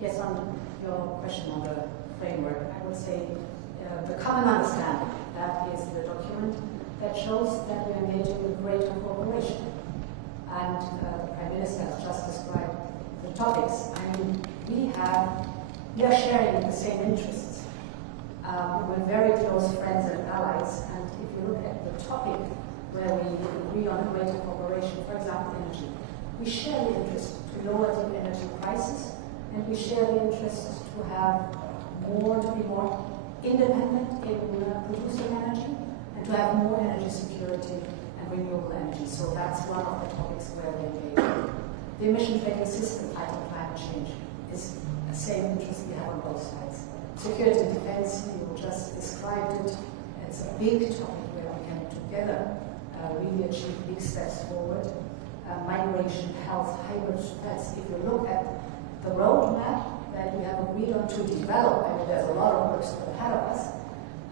Yes, on your question on the framework, I would say the common understanding, that is the document that shows that we're engaging in greater cooperation. And the Prime Minister has just described the topics. I mean, we are sharing the same interests. We're very close friends and allies, and if you look at the topic where we agree on greater cooperation, for example, energy, we share the interest to lower the energy prices, and we share the interest to be more independent in producing energy, and to have more energy security and renewable energy. So that's one of the topics where we engage. The emission trading system, fighting climate change, is the same interest we have on both sides. Security and defense, you just described it. It's a big topic where we can together really achieve big steps forward. Migration, health, hybrid threats. If you look at the roadmap that we have agreed on to develop, I mean, there's a lot of work still ahead of us.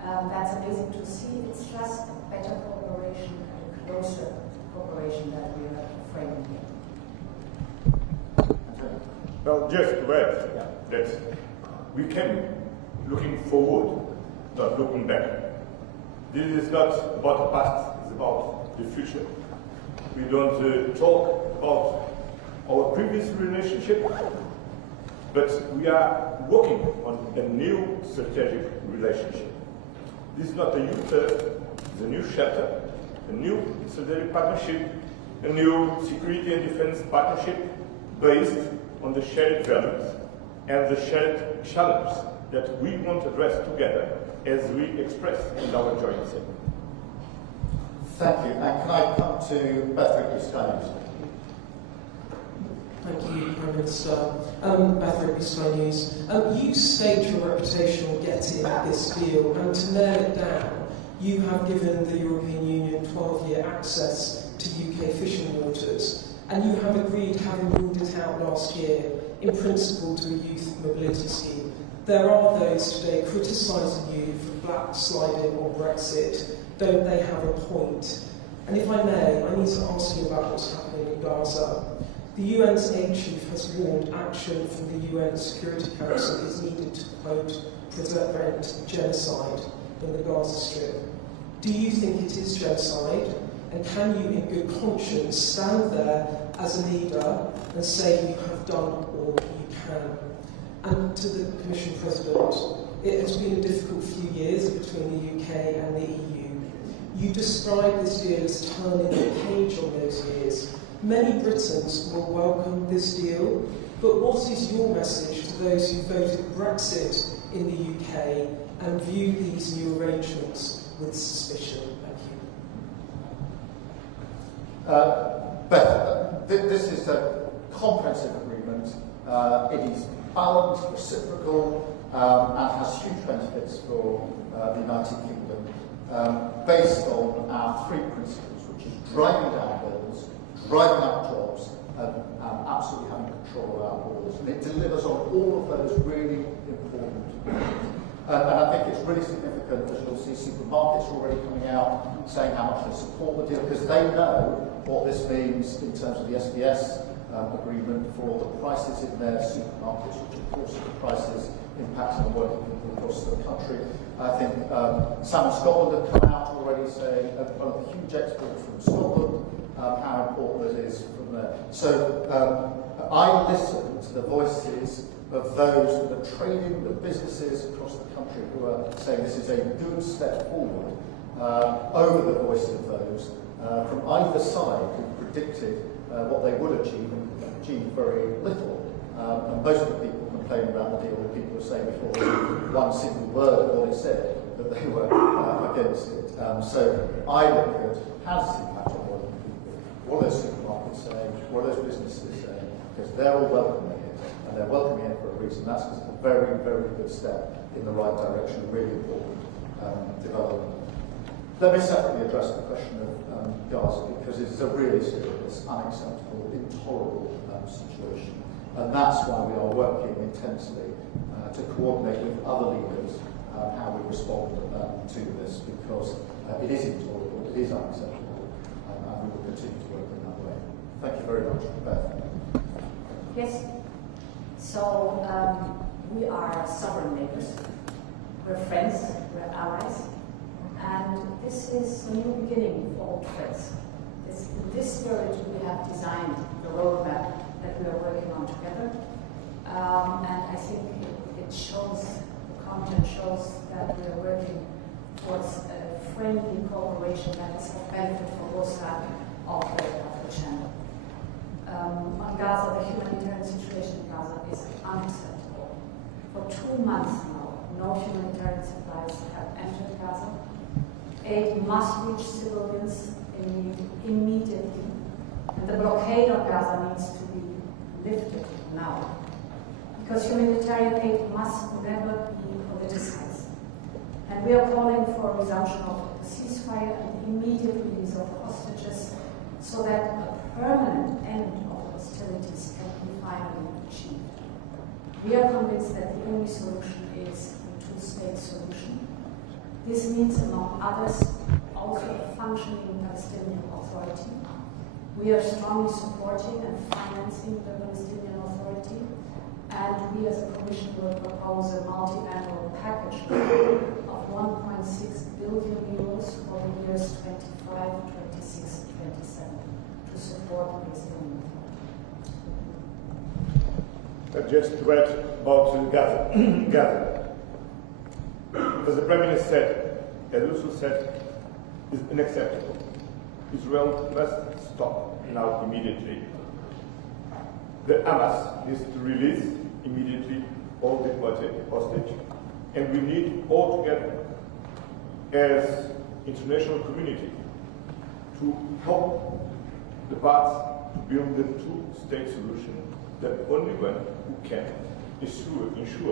That's amazing to see. It's just a better cooperation and a closer cooperation that we are framing here. Well, just to add that we can looking forward, not looking back. This is not about the past, it's about the future. We don't talk about our previous relationship, but we are working on a new strategic relationship. This is not a new third, it's a new chapter, a new strategic partnership, a new security and defense partnership based on the shared values and the shared challenges that we want to address together as we express in our joint statement. Thank you. And can I come to Beth Sky? Thank you, Prime Minister. Beth Sky News. You staked your reputation on getting this deal, and to nail it down, you have given the European Union 12-year access to UK fishing waters, and you have agreed, having ruled it out last year, in principle to a youth mobility scheme. There are those today criticising you for backsliding on Brexit. Don't they have a point? And if I may, I need to ask you about what's happening in Gaza. The UN's aid chief has warned action from the UN Security Council is needed to, quote, prevent genocide in the Gaza Strip. Do you think it is genocide? And can you, in good conscience, stand there as a leader and say you have done all you can? And to the Commission President, it has been a difficult few years between the UK and the EU. You describe this deal as turning the page on those years. Many Britons will welcome this deal, but what is your message to those who voted Brexit in the UK and view these new arrangements with suspicion? Thank you. Beth, this is a comprehensive agreement. It is balanced, reciprocal, and has huge benefits for the United Kingdom, based on our three principles, which is driving down bills, driving up jobs, and absolutely having control of our borders. And it delivers on all of those really important things. And I think it's really significant, as you'll see supermarkets already coming out saying how much they support the deal, because they know what this means in terms of the SBS agreement for the prices in their supermarkets, which of course are the prices impacting on working people across the country. I think Sam and Scotland have come out already saying one of the huge exports from Scotland, how important it is from there. So I listen to the voices of those that are trading, the businesses across the country who are saying this is a good step forward over the voice of those from either side who predicted what they would achieve and achieved very little. And most of the people complaining about the deal were people who say before one single word of what it said that they were against it. So I look at how does it impact on working people? What are those supermarkets saying? What are those businesses saying? Because they're all welcoming it, and they're welcoming it for a reason. That's a very, very good step in the right direction, a really important development. Let me separately address the question of Gaza, because it's a really serious, unacceptable, intolerable situation. And that's why we are working intensely to coordinate with other leaders how we respond to this, because it is intolerable, it is unacceptable, and we will continue to work in that way. Thank you very much. Beth. Yes. So we are sovereign neighbors. We're friends, we're allies, and this is a new beginning for old friends. In this spirit, we have designed the roadmap that we are working on together, and I think it shows, the content shows that we are working towards a friendly cooperation that is of benefit for both sides of the channel. On Gaza, the humanitarian situation in Gaza is unacceptable. For 2 months now, no humanitarian supplies have entered Gaza. Aid must reach civilians immediately, and the blockade on Gaza needs to be lifted now, because humanitarian aid must never be politicized. And we are calling for a resumption of the ceasefire and immediate release of hostages, so that a permanent end of hostilities can be finally achieved. We are convinced that the only solution is a two-state solution. This means, among others, also a functioning Palestinian Authority. We are strongly supporting and financing the Palestinian Authority, and we as a Commission will propose a multi-annual package of 1.6 billion euros for the years 25, 26, 27 to support the Palestinian Authority. Just to add about Gaza. As the Prime Minister said, as also said, is unacceptable. Israel must stop now immediately. The Hamas needs to release immediately all the hostage, and we need all together as international community to help the parts to build the two-state solution, the only one who can ensure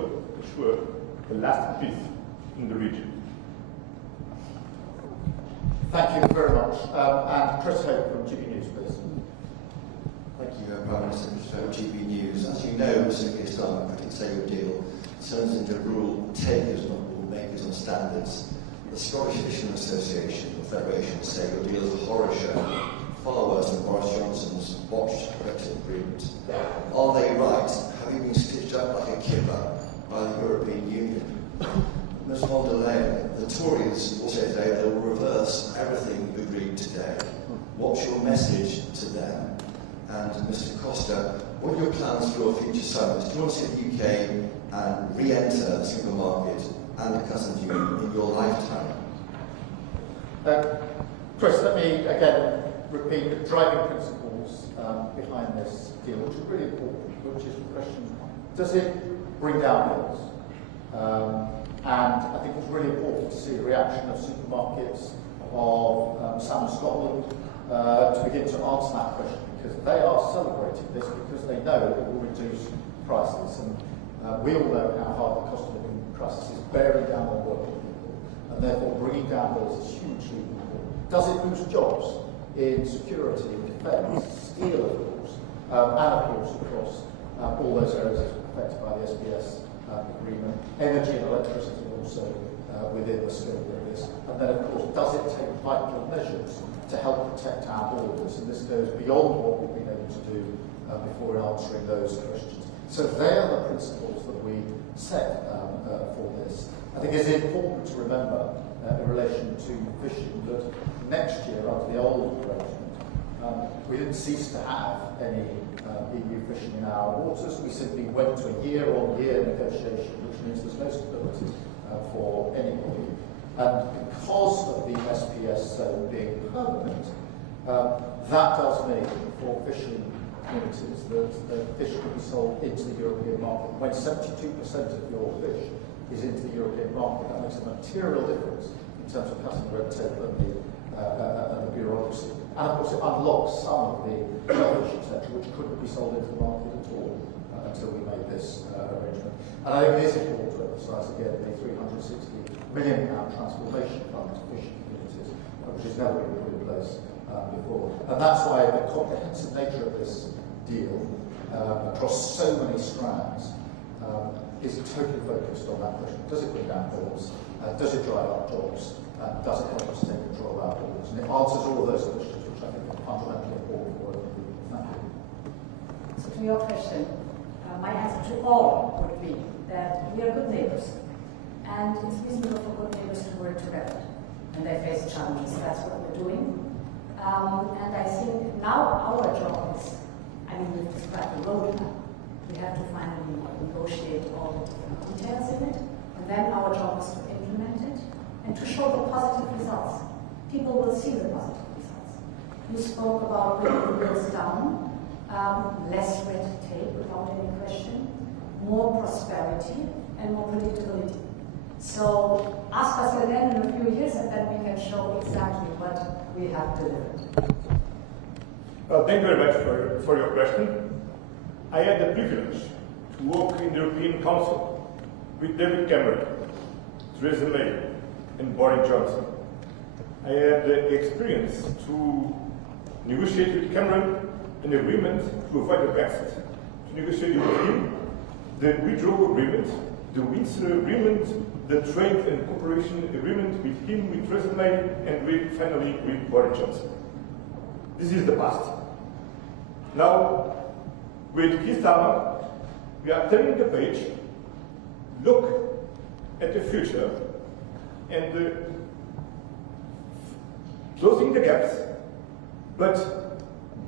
a lasting peace in the region. Thank you very much. And Chris Hope from GB News, please. Thank you, Prime Minister. From GB News. As you know, Mr. Keir Starmer, critics say your deal turns into rule takers, not rule makers on standards. The Scottish Fishermen Association or Federation say your deal is a horror show, far worse than Boris Johnson's botched Brexit agreement. Are they right? Have you been stitched up like a kipper by the European Union? Ms von der Leyen, the Tories will say today they will reverse everything you agreed today. What's your message to them? And Mr Costa, what are your plans for your future summits? Do you want to see the UK and re-enter the single market and the customs union in your lifetime? Chris, let me again repeat the driving principles behind this deal, which is really important, which is the question, does it bring down bills? And I think it's really important to see the reaction of supermarkets of Sam Scotland to begin to answer that question, because they are celebrating this because they know it will reduce prices. And we all know how hard the cost of living crisis is bearing down on working people, and therefore bringing down bills is hugely important. Does it boost jobs in security, in defence, steel, of course, and of course across all those areas affected by the SBS agreement, energy and electricity also within the scope of this. And then, of course, does it take vital measures to help protect our borders? And this goes beyond what we've been able to do before in answering those questions. So they are the principles that we set for this. I think it's important to remember in relation to fishing that next year, under the old arrangement, we didn't cease to have any EU fishing in our waters. We simply went to a year-on-year negotiation, which means there's no stability for anybody. And because of the SPS zone being permanent, that does mean for fishing communities that the fish can be sold into the European market. When 72% of your fish is into the European market. That makes a material difference in terms of cutting red tape and the bureaucracy. And of course it unlocks some of the leverage, etc., which couldn't be sold into the market at all until we made this arrangement. And I think it is important to emphasise again the £360 million transformation fund to fishing communities, which has never been put in place before. And that's why the comprehensive nature of this deal across so many strands is totally focused on that question. Does it bring down bills? Does it drive up jobs? Does it help us take control of our borders? And it answers all of those questions, which I think are fundamentally important for working people. Thank you. So to your question, my answer to all would be that we are good neighbours. And it's reasonable for good neighbours to work together. And they face challenges. That's what we're doing. And I think now our job is, I mean, we've described the roadmap. We have to finally negotiate all the different details in it. And then our job is to implement it and to show the positive results. People will see the positive results. You spoke about bringing the bills down, less red tape without any question, more prosperity and more predictability. So ask us again in a few years and then we can show exactly what we have delivered. Thank you very much for your question. I had the privilege to work in the European Council with David Cameron, Theresa May and Boris Johnson. I had the experience to negotiate with Cameron an agreement to avoid the Brexit, to negotiate with him the withdrawal agreement, the Windsor agreement, the trade and cooperation agreement with him, with Theresa May, and finally with Boris Johnson. This is the past. Now, with Keir Starmer, we are turning the page, look at the future, and closing the gaps, but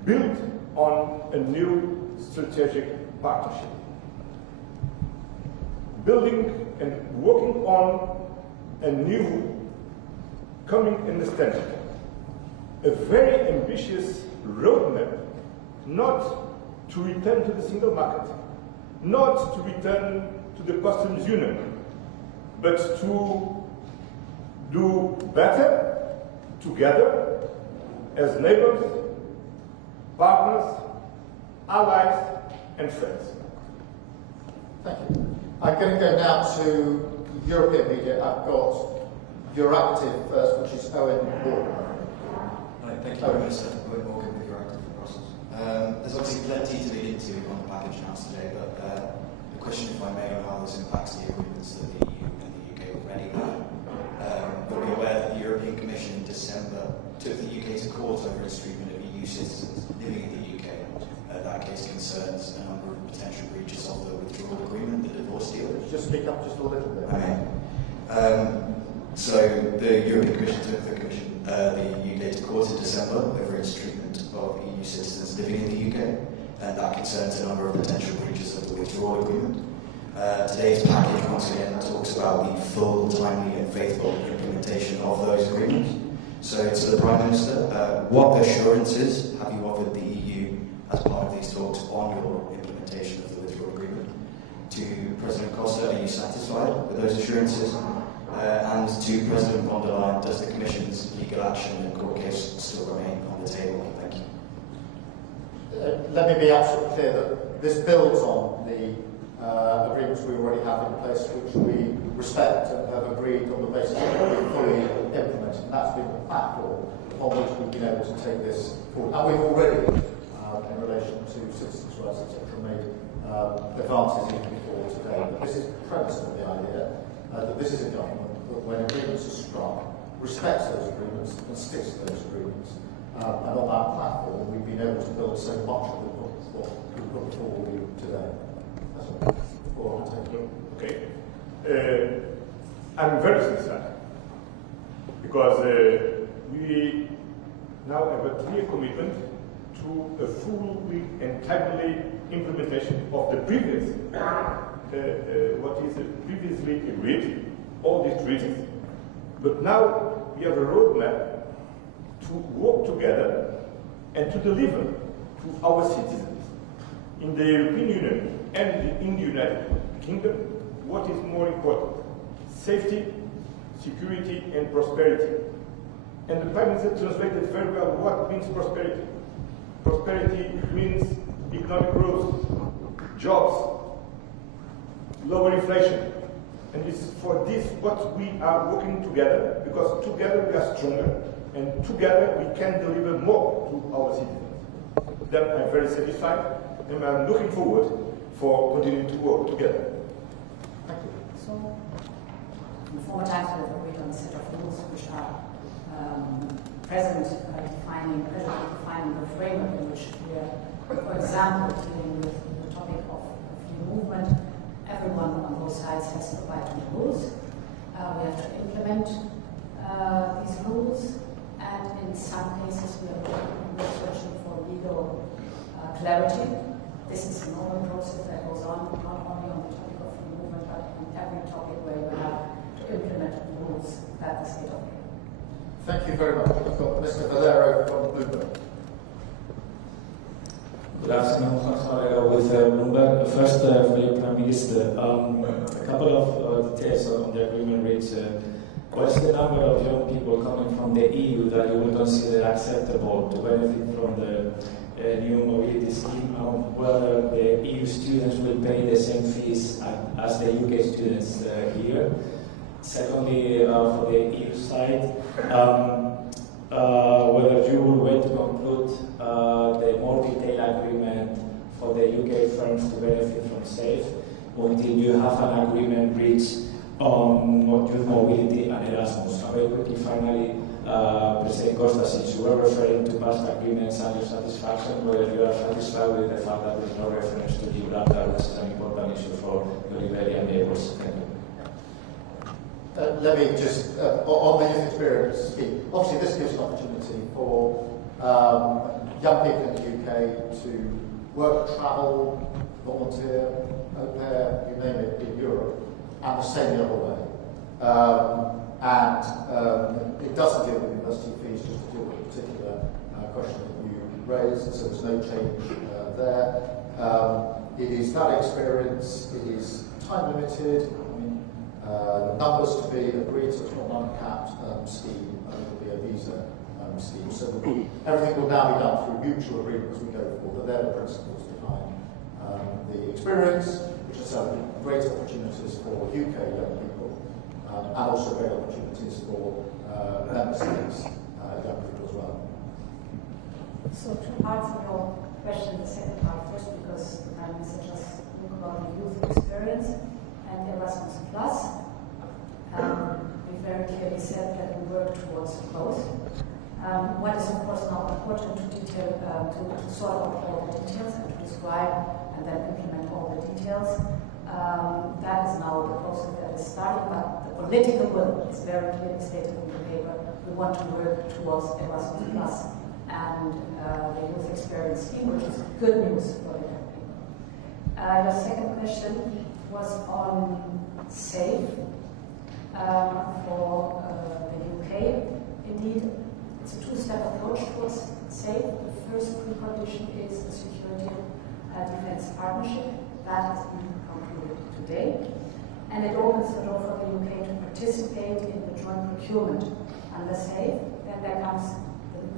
build on a new strategic partnership. Building and working on a new common understanding, a very ambitious roadmap, not to return to the single market, not to return to the customs union, but to do better together as neighbors, partners, allies, and friends. Thank you. I'm going to go now to European media. I've got Euractiv first, which is Owen Morgan. Right, thank you, Minister. Owen Morgan with Euractiv from Brussels. There's obviously plenty to lead into on the package announced today, but the question, if I may, on how this impacts the agreements that the EU and the UK already have. You'll be aware that the European Commission in December took the UK to court over its treatment of EU citizens living in the UK. That case concerns a number of potential breaches of the withdrawal agreement, the divorce deal. Just speak up just a little bit. So the European Commission took the UK to court in December over its treatment of EU citizens living in the UK, and that concerns a number of potential breaches of the withdrawal agreement. Today's package once again talks about the full, timely and faithful implementation of those agreements. So to the Prime Minister, what assurances have you offered the EU as part of these talks on your implementation of the withdrawal agreement? To President Costa, are you satisfied with those assurances? And to President von der Leyen, does the Commission's legal action and court case still remain on the table? Thank you. Let me be absolutely clear that this builds on the agreements we already have in place, which we respect and have agreed on the basis that we fully implement. And that's been the platform on which we've been able to take this forward. And we've already, in relation to citizens' rights, etc., made advances even before today. But this is the premise of the idea that this is a government that, when agreements are struck, respects those agreements and sticks to those agreements. And on that platform, we've been able to build so much of what we've put before you today. That's all I take. Okay. I'm very sincere because we now have a clear commitment to a fully and timely implementation of the previous, what is previously agreed, all these treaties. But now we have a roadmap to work together and to deliver to our citizens in the European Union and in the United Kingdom what is more important, safety, security, and prosperity. And the Prime Minister translated very well what means prosperity. Prosperity means economic growth, jobs, lower inflation. And this is for this what we are working together, because together we are stronger, and together we can deliver more to our citizens. Then I'm very satisfied, and I'm looking forward for continuing to work together. Thank you. So, in former times we have agreed on a set of rules which are present defining the framework in which we are, for example, dealing with the topic of free movement. Everyone on both sides has to abide by the rules. We have to implement these rules, and in some cases we are searching for legal clarity. This is a normal process that goes on not only on the topic of free movement, but on every topic where you have to implement the rules that the state of. Thank you very much. I've got Mr. Valero from Bloomberg. Good afternoon, Juan Valero with Bloomberg. First, for the Prime Minister, a couple of details on the agreement reached. What's the number of young people coming from the EU that you would consider acceptable to benefit from the new mobility scheme, and whether the EU students will pay the same fees as the UK students here? Secondly, for the EU side, whether you will wait to conclude the more detailed agreement for the UK firms to benefit from SAFE until you have an agreement reached on youth mobility and Erasmus. And very quickly, finally, President Costa, since you were referring to past agreements and your satisfaction, whether you are satisfied with the fact that there is no reference to Gibraltar, which is an important issue for the Liberian neighbours. Thank you. Let me just, on the youth experience scheme, obviously this gives an opportunity for young people in the UK to work, travel, volunteer, au pair, you name it, in Europe, and the same the other way. It doesn't deal with university fees, just to deal with a particular question that you raised, so there's no change there. It is that experience, it is time limited. The numbers to be agreed, so it's not an uncapped scheme, it will be a visa scheme. So everything will now be done through mutual agreement as we go forward, but they're the principles behind the experience, which is great opportunities for UK young people, and also great opportunities for member states young people as well. So two parts of your question, the second part first, because the Prime Minister just spoke about the youth experience and Erasmus Plus. We very clearly said that we work towards both. What is of course now important to detail, to sort out all the details and to describe and then implement all the details. That is now the process that is starting, but the political will is very clearly stated in the paper. We want to work towards Erasmus Plus and the youth experience scheme, which is good news for the young people. Your second question was on SAFE for the UK. Indeed, it's a two-step approach towards SAFE. The first precondition is the security defence partnership. That has been concluded today. And it opens the door for the UK to participate in the joint procurement under SAFE. Then there comes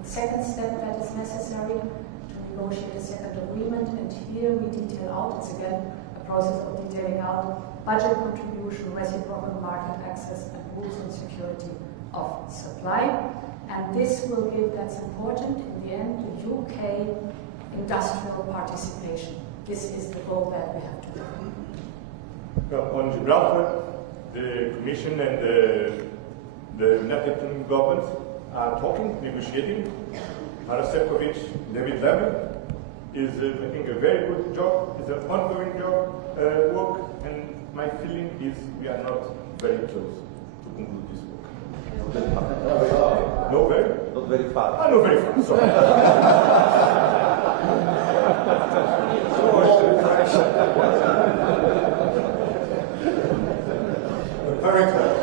the second step that is necessary to negotiate a second agreement. And here we detail out, it's again process of detailing out budget contribution, reciprocal market access, and rules on security of supply. And this will give, that's important, in the end, the UK industrial participation. This is the goal that we have to do. On Gibraltar, the Commission and the United Kingdom government are talking, negotiating. Ara Sefcovic, David Levin, is making a very good job. It's an ongoing job, work, and my feeling is we are not very close to conclude this work. No, very? Not very far. Ah, no, very far, sorry. Very close.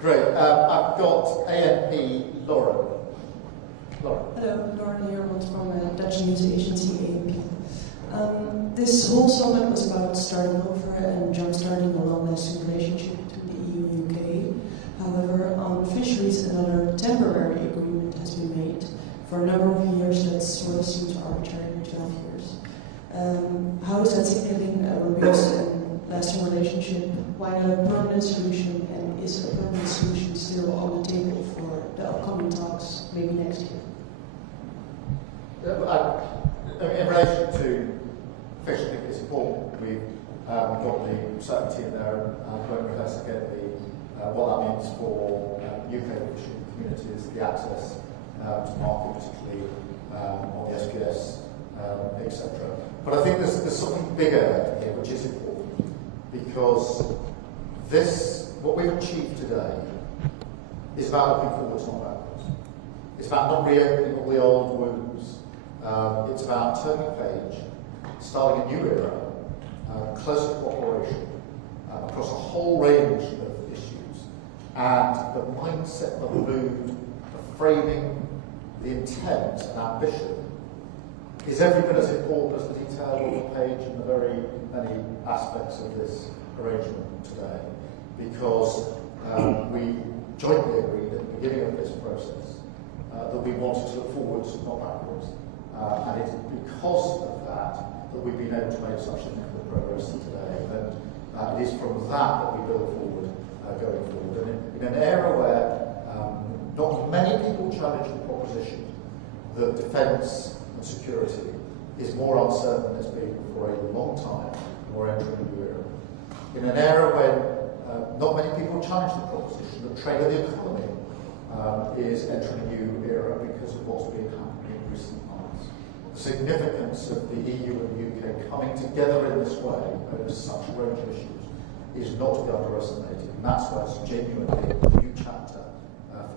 Great. I've got ANP Lauren. Hello, Lauren Leermond from Dutch news agency ANP. This whole summit was about starting over and jump-starting a long-lasting relationship between the EU and UK. However, on fisheries, another temporary agreement has been made for a number of years that sort of seems arbitrary, 12 years. How does that signaling a robust and lasting relationship? Why not a permanent solution? And is a permanent solution still on the table for the upcoming talks, maybe next year? In relation to fish, I think it's important we've got the certainty in there and won't investigate what that means for UK fishing communities, the access to market, particularly on the SPS, etc. But I think there's something bigger here which is important, because what we've achieved today is about looking forwards, not backwards. It's about not reopening all the old wounds. It's about turning a page, starting a new era, closer cooperation across a whole range of issues, and the mindset, the mood, the framing, the intent and ambition is every bit as important as the detail on the page and the very many aspects of this arrangement today, because we jointly agreed at the beginning of this process that we wanted to look forwards, not backwards. And it's because of that we've been able to make such significant progress today. And it is from that we build forward, going forward. And in an era where not many people challenge the proposition that defence and security is more uncertain than it's been for a long time, and we're entering a new era. In an era when not many people challenge the proposition that trade and the economy is entering a new era because of what's been happening in recent months. The significance of the EU and the UK coming together in this way over such a range of issues is not to be underestimated, and that's why it's genuinely a new chapter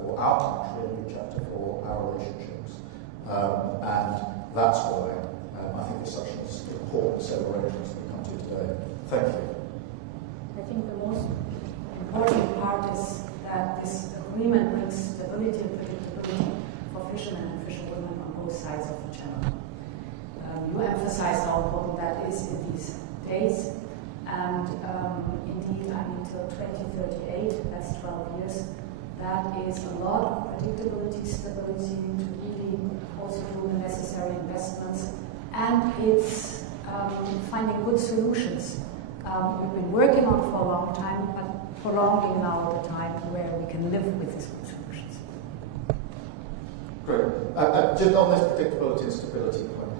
for our country, a new chapter for our relationships, and that's why I think it's such an important set of arrangements that we come to today. Thank you. I think the most important part is that this agreement brings stability and predictability for fishermen and fisherwomen on both sides of the channel. You emphasized how important that is in these days, and indeed, until 2038, that's 12 years, that is a lot of predictability, stability, to really also do the necessary investments, and it's finding good solutions. We've been working on for a long time, but prolonging now the time where we can live with these good solutions. Great. Just on this predictability and stability point,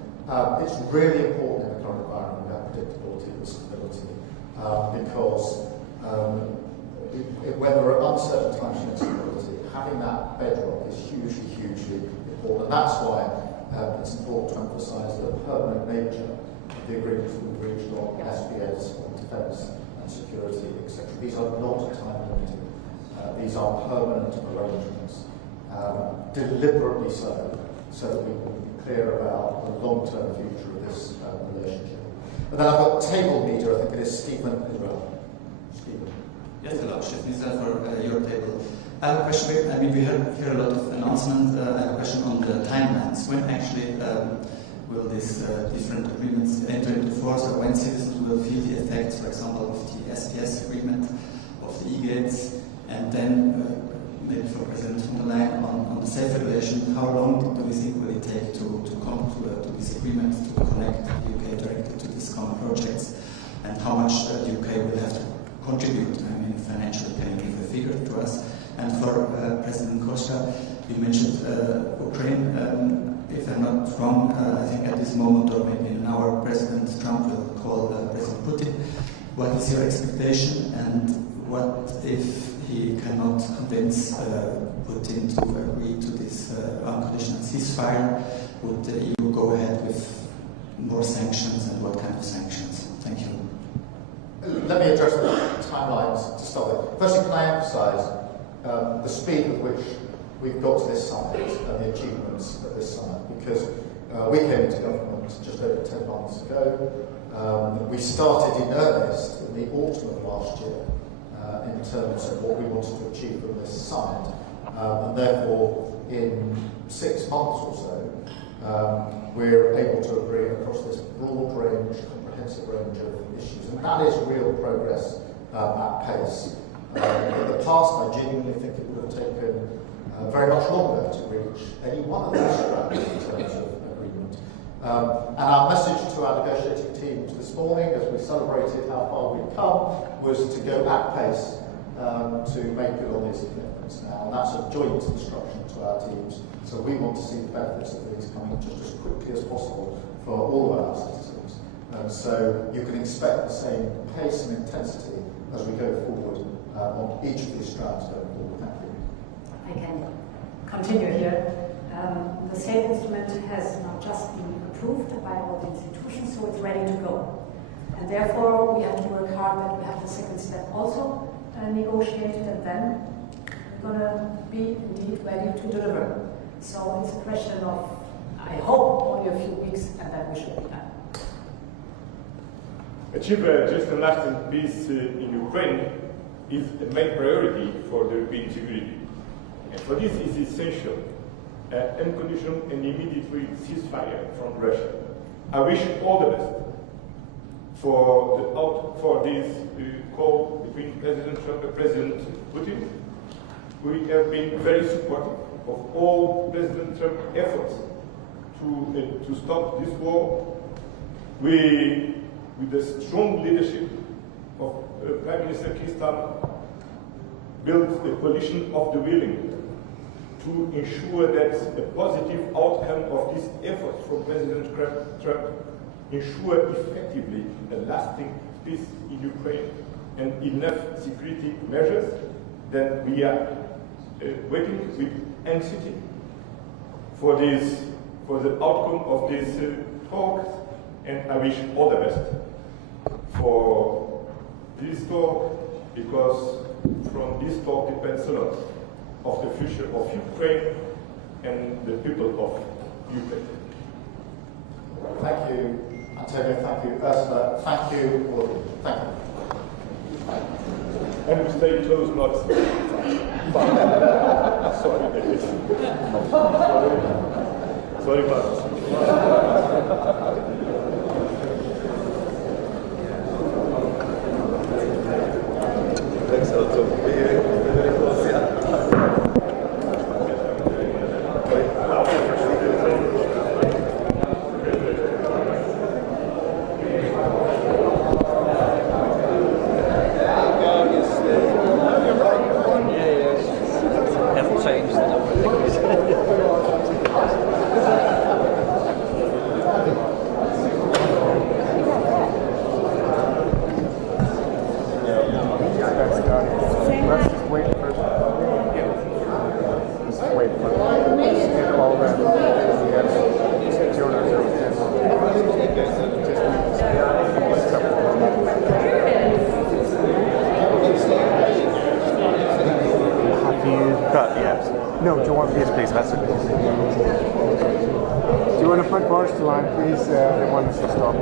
it's really important in the current environment to have predictability and stability, because when there are uncertain times of instability, having that bedrock is hugely, hugely important. And that's why it's important to emphasise the permanent nature of the agreements we've reached on SPS, on defence and security, etc. These are not time limited. These are permanent arrangements, deliberately so that we can be clear about the long-term future of this relationship. And then I've got table meter, I think it is Stephen as well. Stephen. Yes, hello, Chef Minister for your table. I have a question. I mean, we hear a lot of announcements. I have a question on the timelines. When actually will these different agreements enter into force, or when citizens will feel the effects, for example, of the SPS agreement, of the e-gates, and then maybe for President von der Leyen on the safe regulation, how long do we think will it take to come to this agreement, to connect the UK directly to these common projects, and how much the UK will have to contribute? I mean, financially, can you give a figure to us? And for President Costa, you mentioned Ukraine. If I'm not wrong, I think at this moment, or maybe in an hour, President Trump will call President Putin. What is your expectation, and what if he cannot convince Putin to agree to this unconditional ceasefire? Would the EU go ahead with more sanctions, and what kind of sanctions? Thank you. Let me address the timelines to start with. Firstly, can I emphasise the speed with which we've got to this summit and the achievements at this summit, because we came into government just over 10 months ago. We started in earnest in the autumn of last year in terms of what we wanted to achieve from this summit, and therefore in 6 months or so we're able to agree across this broad range, comprehensive range of issues, and that is real progress at pace. In the past, I genuinely think it would have taken very much longer to reach any one of those strands in terms of agreement. And our message to our negotiating teams this morning, as we celebrated how far we'd come, was to go at pace to make good on these commitments now. And that's a joint instruction to our teams. So we want to see the benefits of these coming just as quickly as possible for all of our citizens. And so you can expect the same pace and intensity as we go forward on each of these strands going forward. Thank you. I can continue here. The SAFE instrument has not just been approved by all the institutions, so it's ready to go. And therefore, we have to work hard that we have the second step also negotiated, and then we're going to be indeed ready to deliver. So it's a question of, I hope, only a few weeks, and then we should be done. Achieve just and lasting peace in Ukraine is a main priority for the European security. And for this is essential unconditional and immediate ceasefire from Russia. I wish all the best for this call between President Trump and President Putin. We have been very supportive of all President Trump's efforts to stop this war. With the strong leadership of Prime Minister Keir Starmer, built a coalition of the willing to ensure that a positive outcome of this effort from President Trump ensure effectively a lasting peace in Ukraine and enough security measures. Then we are waiting with anxiety for the outcome of this talk, and I wish all the best for this talk, because from this talk depends a lot of the future of Ukraine and the people of Ukraine. Thank you, Antonio. Thank you, Ursula. Thank you, all of you. Thank you. And we stay close, not sorry, ladies. Sorry, Thanks a lot. No, do you want? Yes, please. That's it. Do you want to put bars to line, please? They want us to stop.